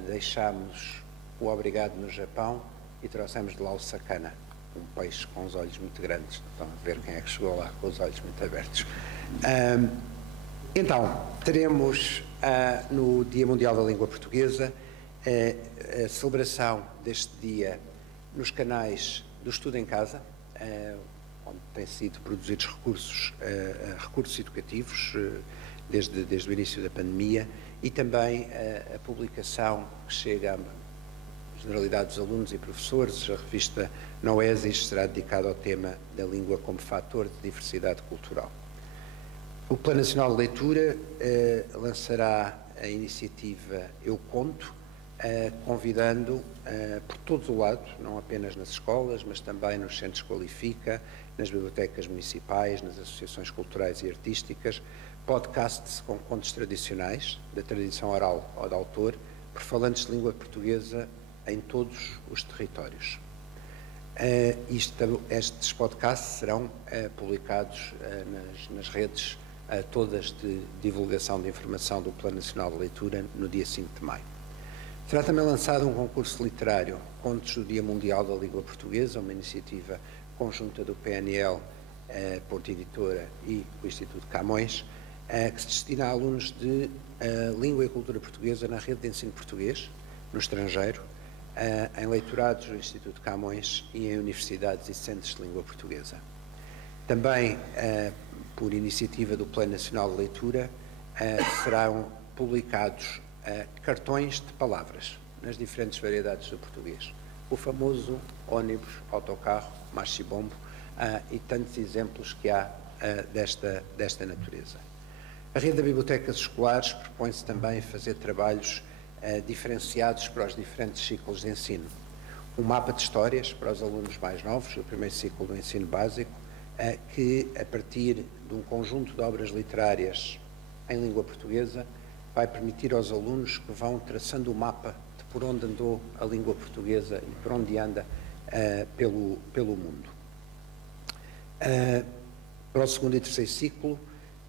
deixámos o obrigado no Japão e trouxemos de lá o sacana, um peixe com os olhos muito grandes. Estão a ver quem é que chegou lá com os olhos muito abertos. Então, teremos no Dia Mundial da Língua Portuguesa a celebração deste dia nos canais do Estudo em Casa, onde têm sido produzidos recursos educativos desde o início da pandemia, e também a publicação que chega à generalidade dos alunos e professores, a revista Noesis será dedicada ao tema da língua como fator de diversidade cultural. O Plano Nacional de Leitura lançará a iniciativa Eu Conto, convidando por todo o lado, não apenas nas escolas, mas também nos centros Qualifica, nas bibliotecas municipais, nas associações culturais e artísticas, podcasts com contos tradicionais, da tradição oral ou de autor, por falantes de língua portuguesa em todos os territórios. Estes podcasts serão publicados nas redes todas de divulgação de informação do Plano Nacional de Leitura no dia 5 de maio. Será também lançado um concurso literário, Contos do Dia Mundial da Língua Portuguesa, uma iniciativa conjunta do PNL, Ponte Editora e o Instituto Camões, que se destina a alunos de Língua e Cultura Portuguesa na rede de ensino português, no estrangeiro, em leitorados do Instituto Camões e em universidades e centros de língua portuguesa. Também, por iniciativa do Plano Nacional de Leitura, serão publicados cartões de palavras nas diferentes variedades do português. O famoso ônibus, autocarro, machibombo e tantos exemplos que há desta natureza. A rede de bibliotecas escolares propõe-se também fazer trabalhos diferenciados para os diferentes ciclos de ensino. Um mapa de histórias para os alunos mais novos, do primeiro ciclo do ensino básico, que, a partir de um conjunto de obras literárias em língua portuguesa, vai permitir aos alunos que vão traçando o mapa de por onde andou a língua portuguesa e por onde anda pelo mundo. Para o segundo e terceiro ciclo,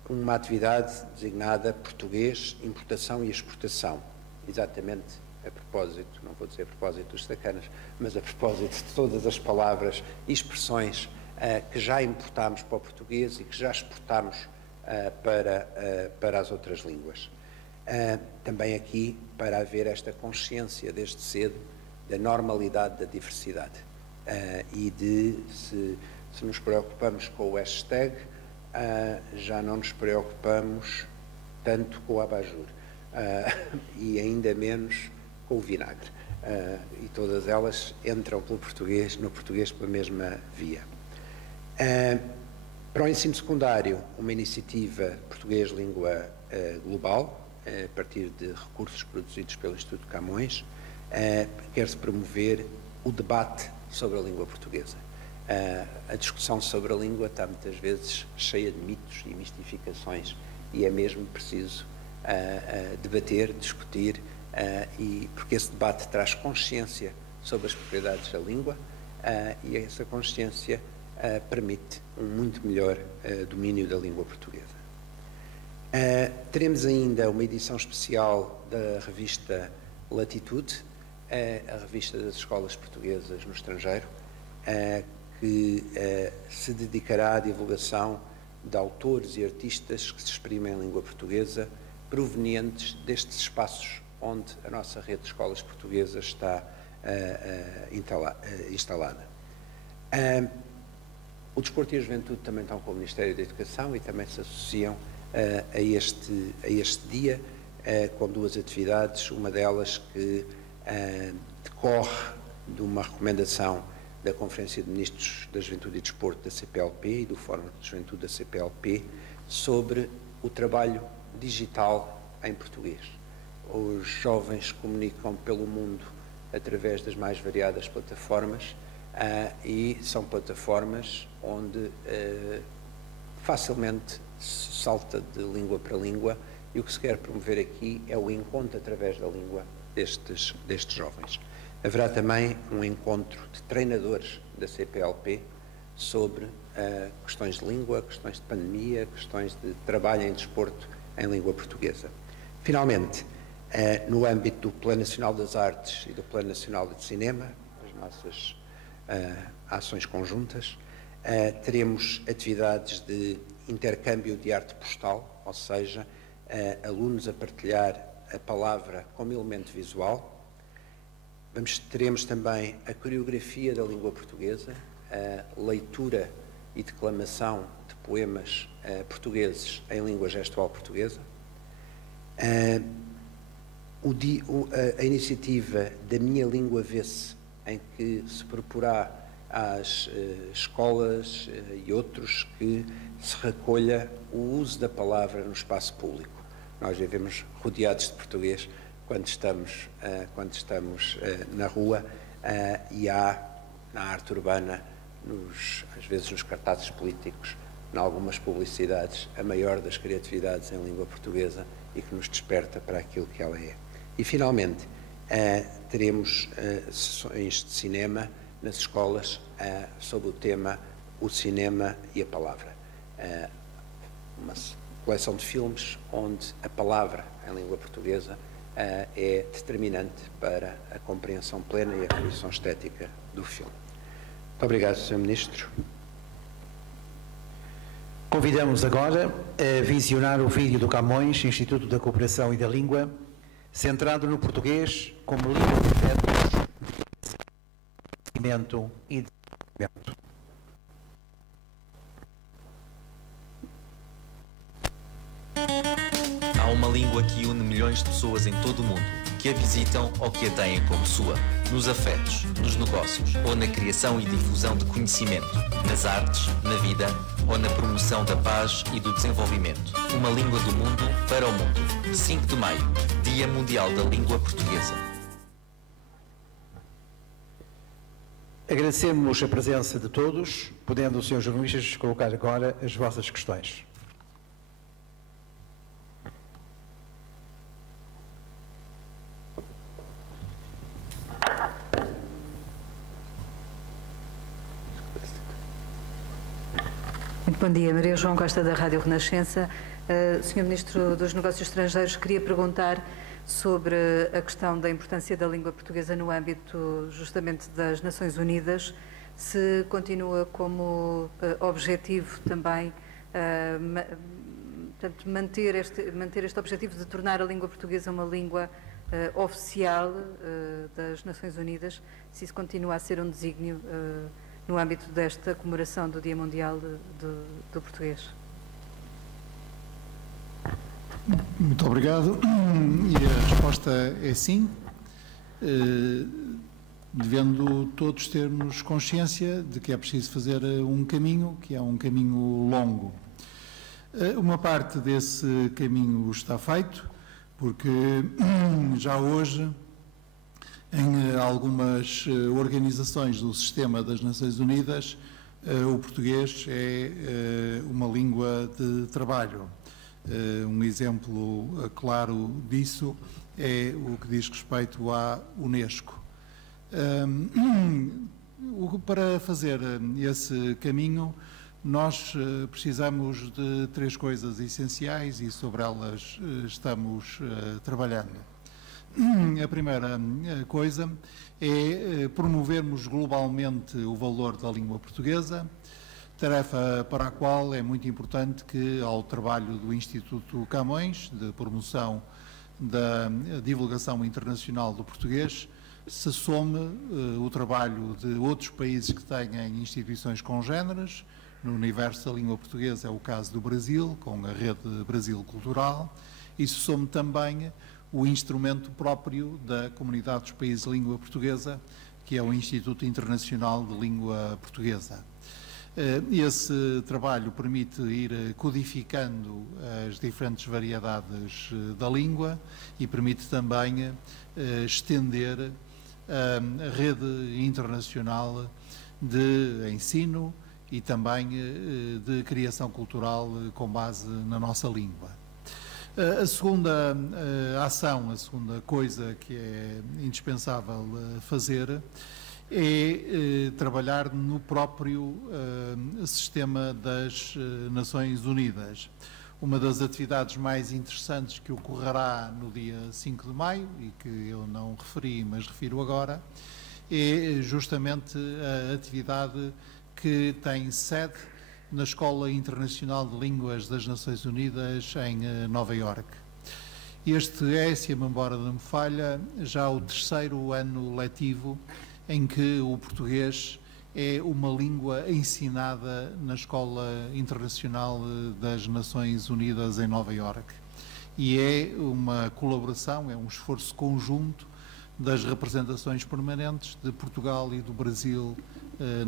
uma atividade designada Português, Importação e Exportação. Exatamente a propósito, não vou dizer a propósito dos sacanas, mas a propósito de todas as palavras e expressões que já importámos para o português e que já exportámos para as outras línguas. Também aqui para haver esta consciência desde cedo da normalidade da diversidade e de, se nos preocupamos com o hashtag, já não nos preocupamos tanto com o abajur e ainda menos com o vinagre. E todas elas entram no português pela mesma via. Para o ensino secundário, uma iniciativa Português Língua Global, a partir de recursos produzidos pelo Instituto Camões, quer-se promover o debate sobre a língua portuguesa. A discussão sobre a língua está muitas vezes cheia de mitos e mistificações e é mesmo preciso debater, discutir, porque esse debate traz consciência sobre as propriedades da língua e essa consciência permite um muito melhor domínio da língua portuguesa. Teremos ainda uma edição especial da revista Latitude, a revista das escolas portuguesas no estrangeiro, que se dedicará à divulgação de autores e artistas que se exprimem em língua portuguesa, provenientes destes espaços onde a nossa rede de escolas portuguesas está instalada. O desporto e a juventude também estão com o Ministério da Educação e também se associam a este dia com duas atividades, uma delas que decorre de uma recomendação da Conferência de Ministros da Juventude e Desporto da CPLP e do Fórum de Juventude da CPLP sobre o trabalho digital em português. Os jovens comunicam pelo mundo através das mais variadas plataformas e são plataformas onde facilmente se salta de língua para língua e o que se quer promover aqui é o encontro através da língua destes jovens. Haverá também um encontro de treinadores da CPLP sobre questões de língua, questões de pandemia, questões de trabalho em desporto em língua portuguesa. Finalmente, no âmbito do Plano Nacional das Artes e do Plano Nacional de Cinema, as nossas ações conjuntas, teremos atividades de intercâmbio de arte postal, ou seja, alunos a partilhar a palavra como elemento visual. Teremos também a coreografia da língua portuguesa, a leitura e declamação de poemas portugueses em língua gestual portuguesa, a iniciativa da Minha Língua Vê-se, em que se proporá às escolas e outros que se recolha o uso da palavra no espaço público. Nós vivemos rodeados de português quando estamos na rua e há na arte urbana, às vezes nos cartazes políticos, em algumas publicidades, a maior das criatividades em língua portuguesa e que nos desperta para aquilo que ela é. E, finalmente, teremos sessões de cinema nas escolas sob o tema O Cinema e a Palavra. coleção de filmes onde a palavra em língua portuguesa é determinante para a compreensão plena e a fruição estética do filme. Muito obrigado, Sr. Ministro. Convidamos agora a visionar o vídeo do Camões, Instituto da Cooperação e da Língua, centrado no português como língua de afetos, de e desenvolvimento. Há uma língua que une milhões de pessoas em todo o mundo, que a visitam ou que a têm como sua, nos afetos, nos negócios ou na criação e difusão de conhecimento, nas artes, na vida ou na promoção da paz e do desenvolvimento. Uma língua do mundo para o mundo. 5 de maio, Dia Mundial da Língua Portuguesa. Agradecemos a presença de todos, podendo os senhores jornalistas colocar agora as vossas questões. Muito bom dia, Maria João Costa da Rádio Renascença. Sr. Ministro dos Negócios Estrangeiros, queria perguntar sobre a questão da importância da língua portuguesa no âmbito justamente das Nações Unidas, se continua como objetivo também portanto, manter este objetivo de tornar a língua portuguesa uma língua oficial das Nações Unidas, se isso continua a ser um desígnio no âmbito desta comemoração do Dia Mundial do Português. Muito obrigado. E a resposta é sim, devendo todos termos consciência de que é preciso fazer um caminho, que é um caminho longo. Uma parte desse caminho está feito, porque já hoje, em algumas organizações do sistema das Nações Unidas, o português é uma língua de trabalho. Um exemplo claro disso é o que diz respeito à Unesco. Para fazer esse caminho, nós precisamos de 3 coisas essenciais e sobre elas estamos trabalhando. A primeira coisa é promovermos globalmente o valor da língua portuguesa, tarefa para a qual é muito importante que, ao trabalho do Instituto Camões, de promoção da divulgação internacional do português, se some o trabalho de outros países que têm instituições congêneres. No universo da língua portuguesa é o caso do Brasil, com a Rede Brasil Cultural, e se some também o instrumento próprio da Comunidade dos Países de Língua Portuguesa, que é o Instituto Internacional de Língua Portuguesa. Esse trabalho permite ir codificando as diferentes variedades da língua e permite também estender a rede internacional de ensino e também de criação cultural com base na nossa língua. A segunda ação, a segunda coisa que é indispensável fazer é trabalhar no próprio sistema das Nações Unidas. Uma das atividades mais interessantes que ocorrerá no dia 5 de maio, e que eu não referi, mas refiro agora, é justamente a atividade que tem sede na Escola Internacional de Línguas das Nações Unidas em Nova Iorque. Este é, se a memória não me falha, já o 3º ano letivo em que o português é uma língua ensinada na Escola Internacional das Nações Unidas em Nova Iorque. E é uma colaboração, é um esforço conjunto das representações permanentes de Portugal e do Brasil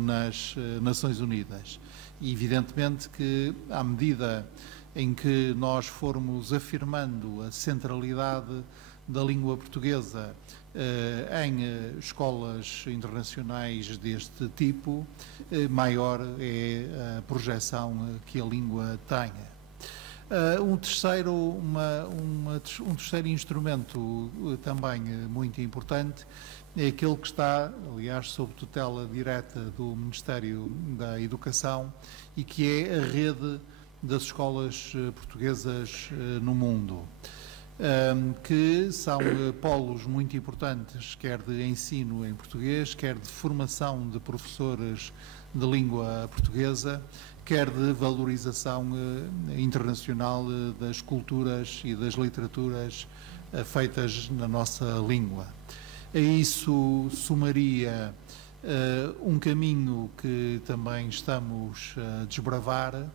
nas Nações Unidas. E evidentemente que, à medida em que nós formos afirmando a centralidade da língua portuguesa em escolas internacionais deste tipo, maior é a projeção que a língua tenha. Um terceiro instrumento também muito importante é aquele que está, aliás, sob tutela direta do Ministério da Educação e que é a rede das escolas portuguesas no mundo, que são polos muito importantes, quer de ensino em português, quer de formação de professores de língua portuguesa, quer de valorização internacional das culturas e das literaturas feitas na nossa língua. A isso somaria um caminho que também estamos a desbravar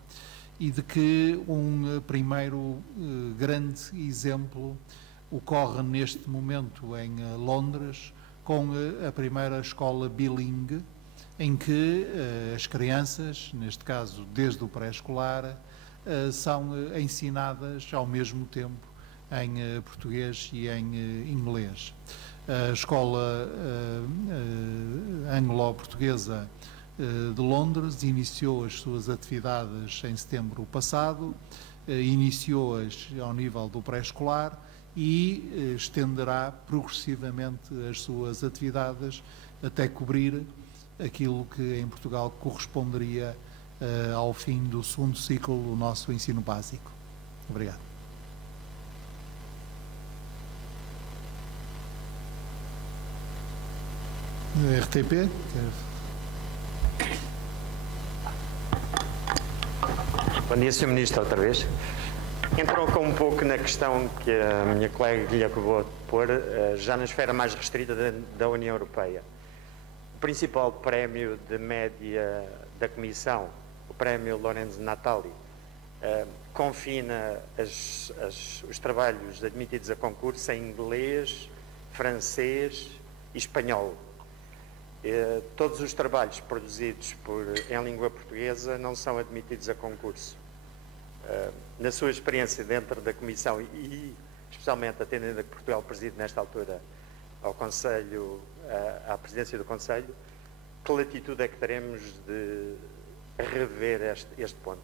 e de que um primeiro grande exemplo ocorre neste momento em Londres, com a primeira escola bilingue, em que as crianças, neste caso desde o pré-escolar, são ensinadas ao mesmo tempo em português e em inglês. A escola anglo-portuguesa de Londres iniciou as suas atividades em setembro passado, iniciou-as ao nível do pré-escolar e estenderá progressivamente as suas atividades até cobrir aquilo que em Portugal corresponderia ao fim do segundo ciclo do nosso ensino básico. Obrigado. RTP? Bom dia, Sr. Ministro, outra vez. Entrou um pouco na questão que a minha colega lhe acabou de pôr, já na esfera mais restrita da União Europeia. O principal prémio de média da Comissão, o prémio Lorenzo Natali, confina os trabalhos admitidos a concurso em inglês, francês e espanhol. Todos os trabalhos produzidos em língua portuguesa não são admitidos a concurso. Na sua experiência dentro da Comissão e especialmente atendendo a que Portugal preside nesta altura ao Conselho, à presidência do Conselho, que latitude é que teremos de rever este ponto?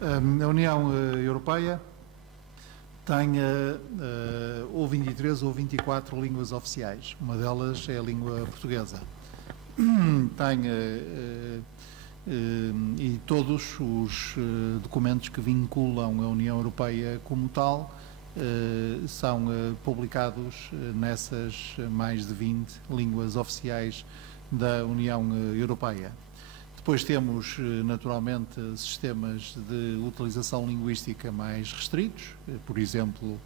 A União Europeia tem ou 23 ou 24 línguas oficiais. Uma delas é a língua portuguesa. Tem e todos os documentos que vinculam a União Europeia como tal são publicados nessas mais de 20 línguas oficiais da União Europeia. Depois temos, naturalmente, sistemas de utilização linguística mais restritos, por exemplo,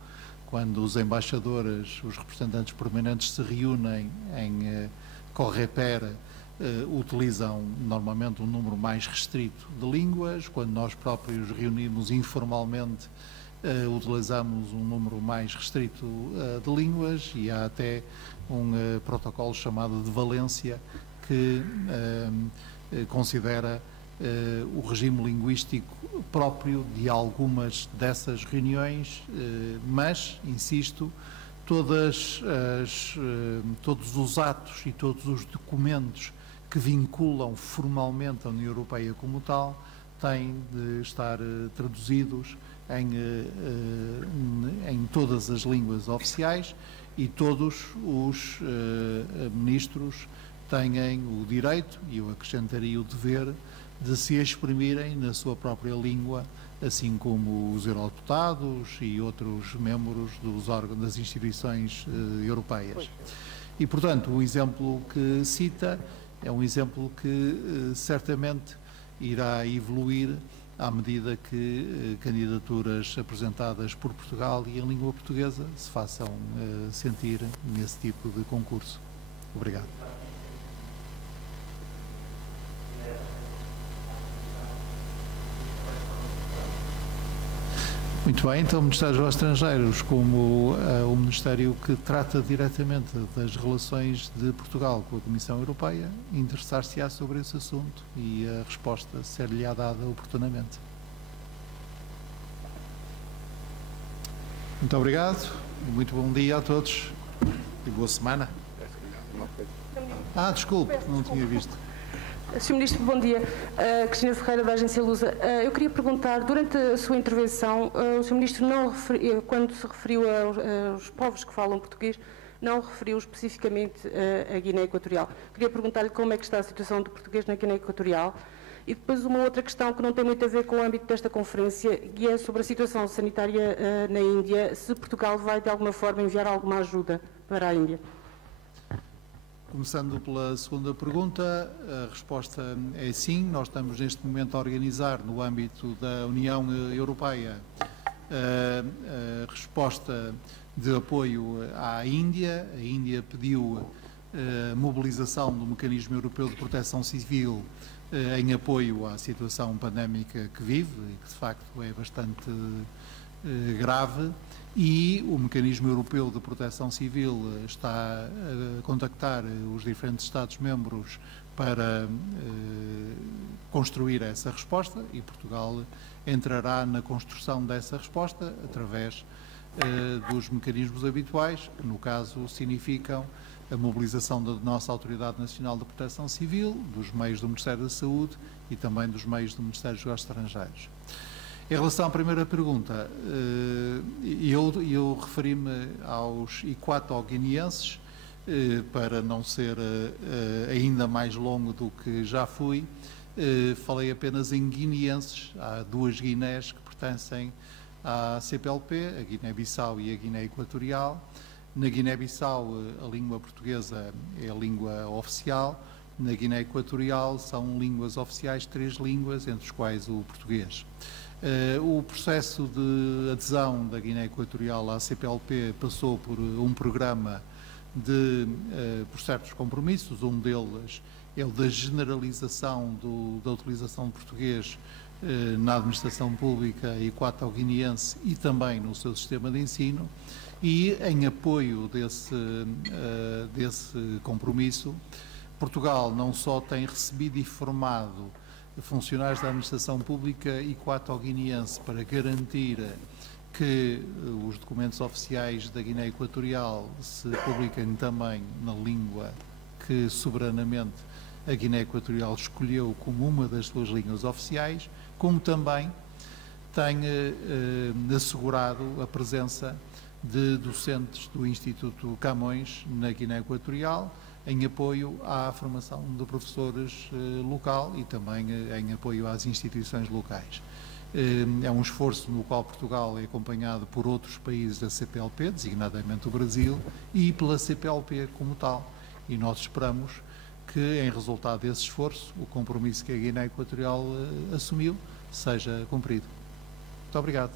quando os embaixadores, os representantes permanentes se reúnem em Coreper, utilizam normalmente um número mais restrito de línguas. Quando nós próprios reunimos informalmente, utilizamos um número mais restrito de línguas e há até um protocolo chamado de Valência que considera o regime linguístico próprio de algumas dessas reuniões, mas, insisto, todos os atos e todos os documentos que vinculam formalmente a União Europeia como tal têm de estar traduzidos em todas as línguas oficiais e todos os ministros têm o direito, e eu acrescentaria o dever, de se exprimirem na sua própria língua, assim como os eurodeputados e outros membros dos órgãos das instituições europeias. E, portanto, o exemplo que cita é um exemplo que certamente irá evoluir à medida que candidaturas apresentadas por Portugal e em língua portuguesa se façam sentir nesse tipo de concurso. Obrigado. Muito bem, então o Ministério dos Estrangeiros, como o Ministério que trata diretamente das relações de Portugal com a Comissão Europeia, interessar-se-á sobre esse assunto e a resposta ser-lhe-á dada oportunamente. Muito obrigado, muito bom dia a todos e boa semana. Desculpe, não tinha visto. Sr. Ministro, bom dia. Cristina Ferreira, da Agência Lusa. Eu queria perguntar, durante a sua intervenção, o Sr. Ministro não referiu, quando se referiu aos povos que falam português, não referiu especificamente a Guiné Equatorial. Queria perguntar-lhe como é que está a situação do português na Guiné Equatorial E depois uma outra questão que não tem muito a ver com o âmbito desta conferência, e é sobre a situação sanitária na Índia, se Portugal vai de alguma forma enviar alguma ajuda para a Índia. Começando pela segunda pergunta, a resposta é sim. Nós estamos neste momento a organizar no âmbito da União Europeia a resposta de apoio à Índia. A Índia pediu a mobilização do Mecanismo Europeu de Proteção Civil em apoio à situação pandémica que vive e que de facto é bastante grave. E o Mecanismo Europeu de Proteção Civil está a contactar os diferentes Estados-membros para construir essa resposta, e Portugal entrará na construção dessa resposta através dos mecanismos habituais, que no caso significam a mobilização da nossa Autoridade Nacional de Proteção Civil, dos meios do Ministério da Saúde e também dos meios do Ministério dos Negócios Estrangeiros. Em relação à primeira pergunta, eu referi-me aos equato-guineenses, para não ser ainda mais longo do que já fui, falei apenas em guineenses. Há duas Guinés que pertencem à CPLP, a Guiné-Bissau e a Guiné Equatorial. Na Guiné-Bissau, a língua portuguesa é a língua oficial. Na Guiné Equatorial são línguas oficiais, 3 línguas, entre as quais o português. O processo de adesão da Guiné Equatorial à CPLP passou por um programa por certos compromissos. Um deles é o da generalização da utilização de português na administração pública equato-guineense e também no seu sistema de ensino. E em apoio desse compromisso, Portugal não só tem recebido e formado funcionários da administração pública equato-guineense para garantir que os documentos oficiais da Guiné Equatorial se publiquem também na língua que soberanamente a Guiné Equatorial escolheu como uma das suas línguas oficiais, como também tem assegurado a presença de docentes do Instituto Camões na Guiné Equatorial, em apoio à formação de professores local e também em apoio às instituições locais. É um esforço no qual Portugal é acompanhado por outros países da CPLP, designadamente o Brasil, e pela CPLP como tal. E nós esperamos que, em resultado desse esforço, o compromisso que a Guiné Equatorial assumiu seja cumprido. Muito obrigado.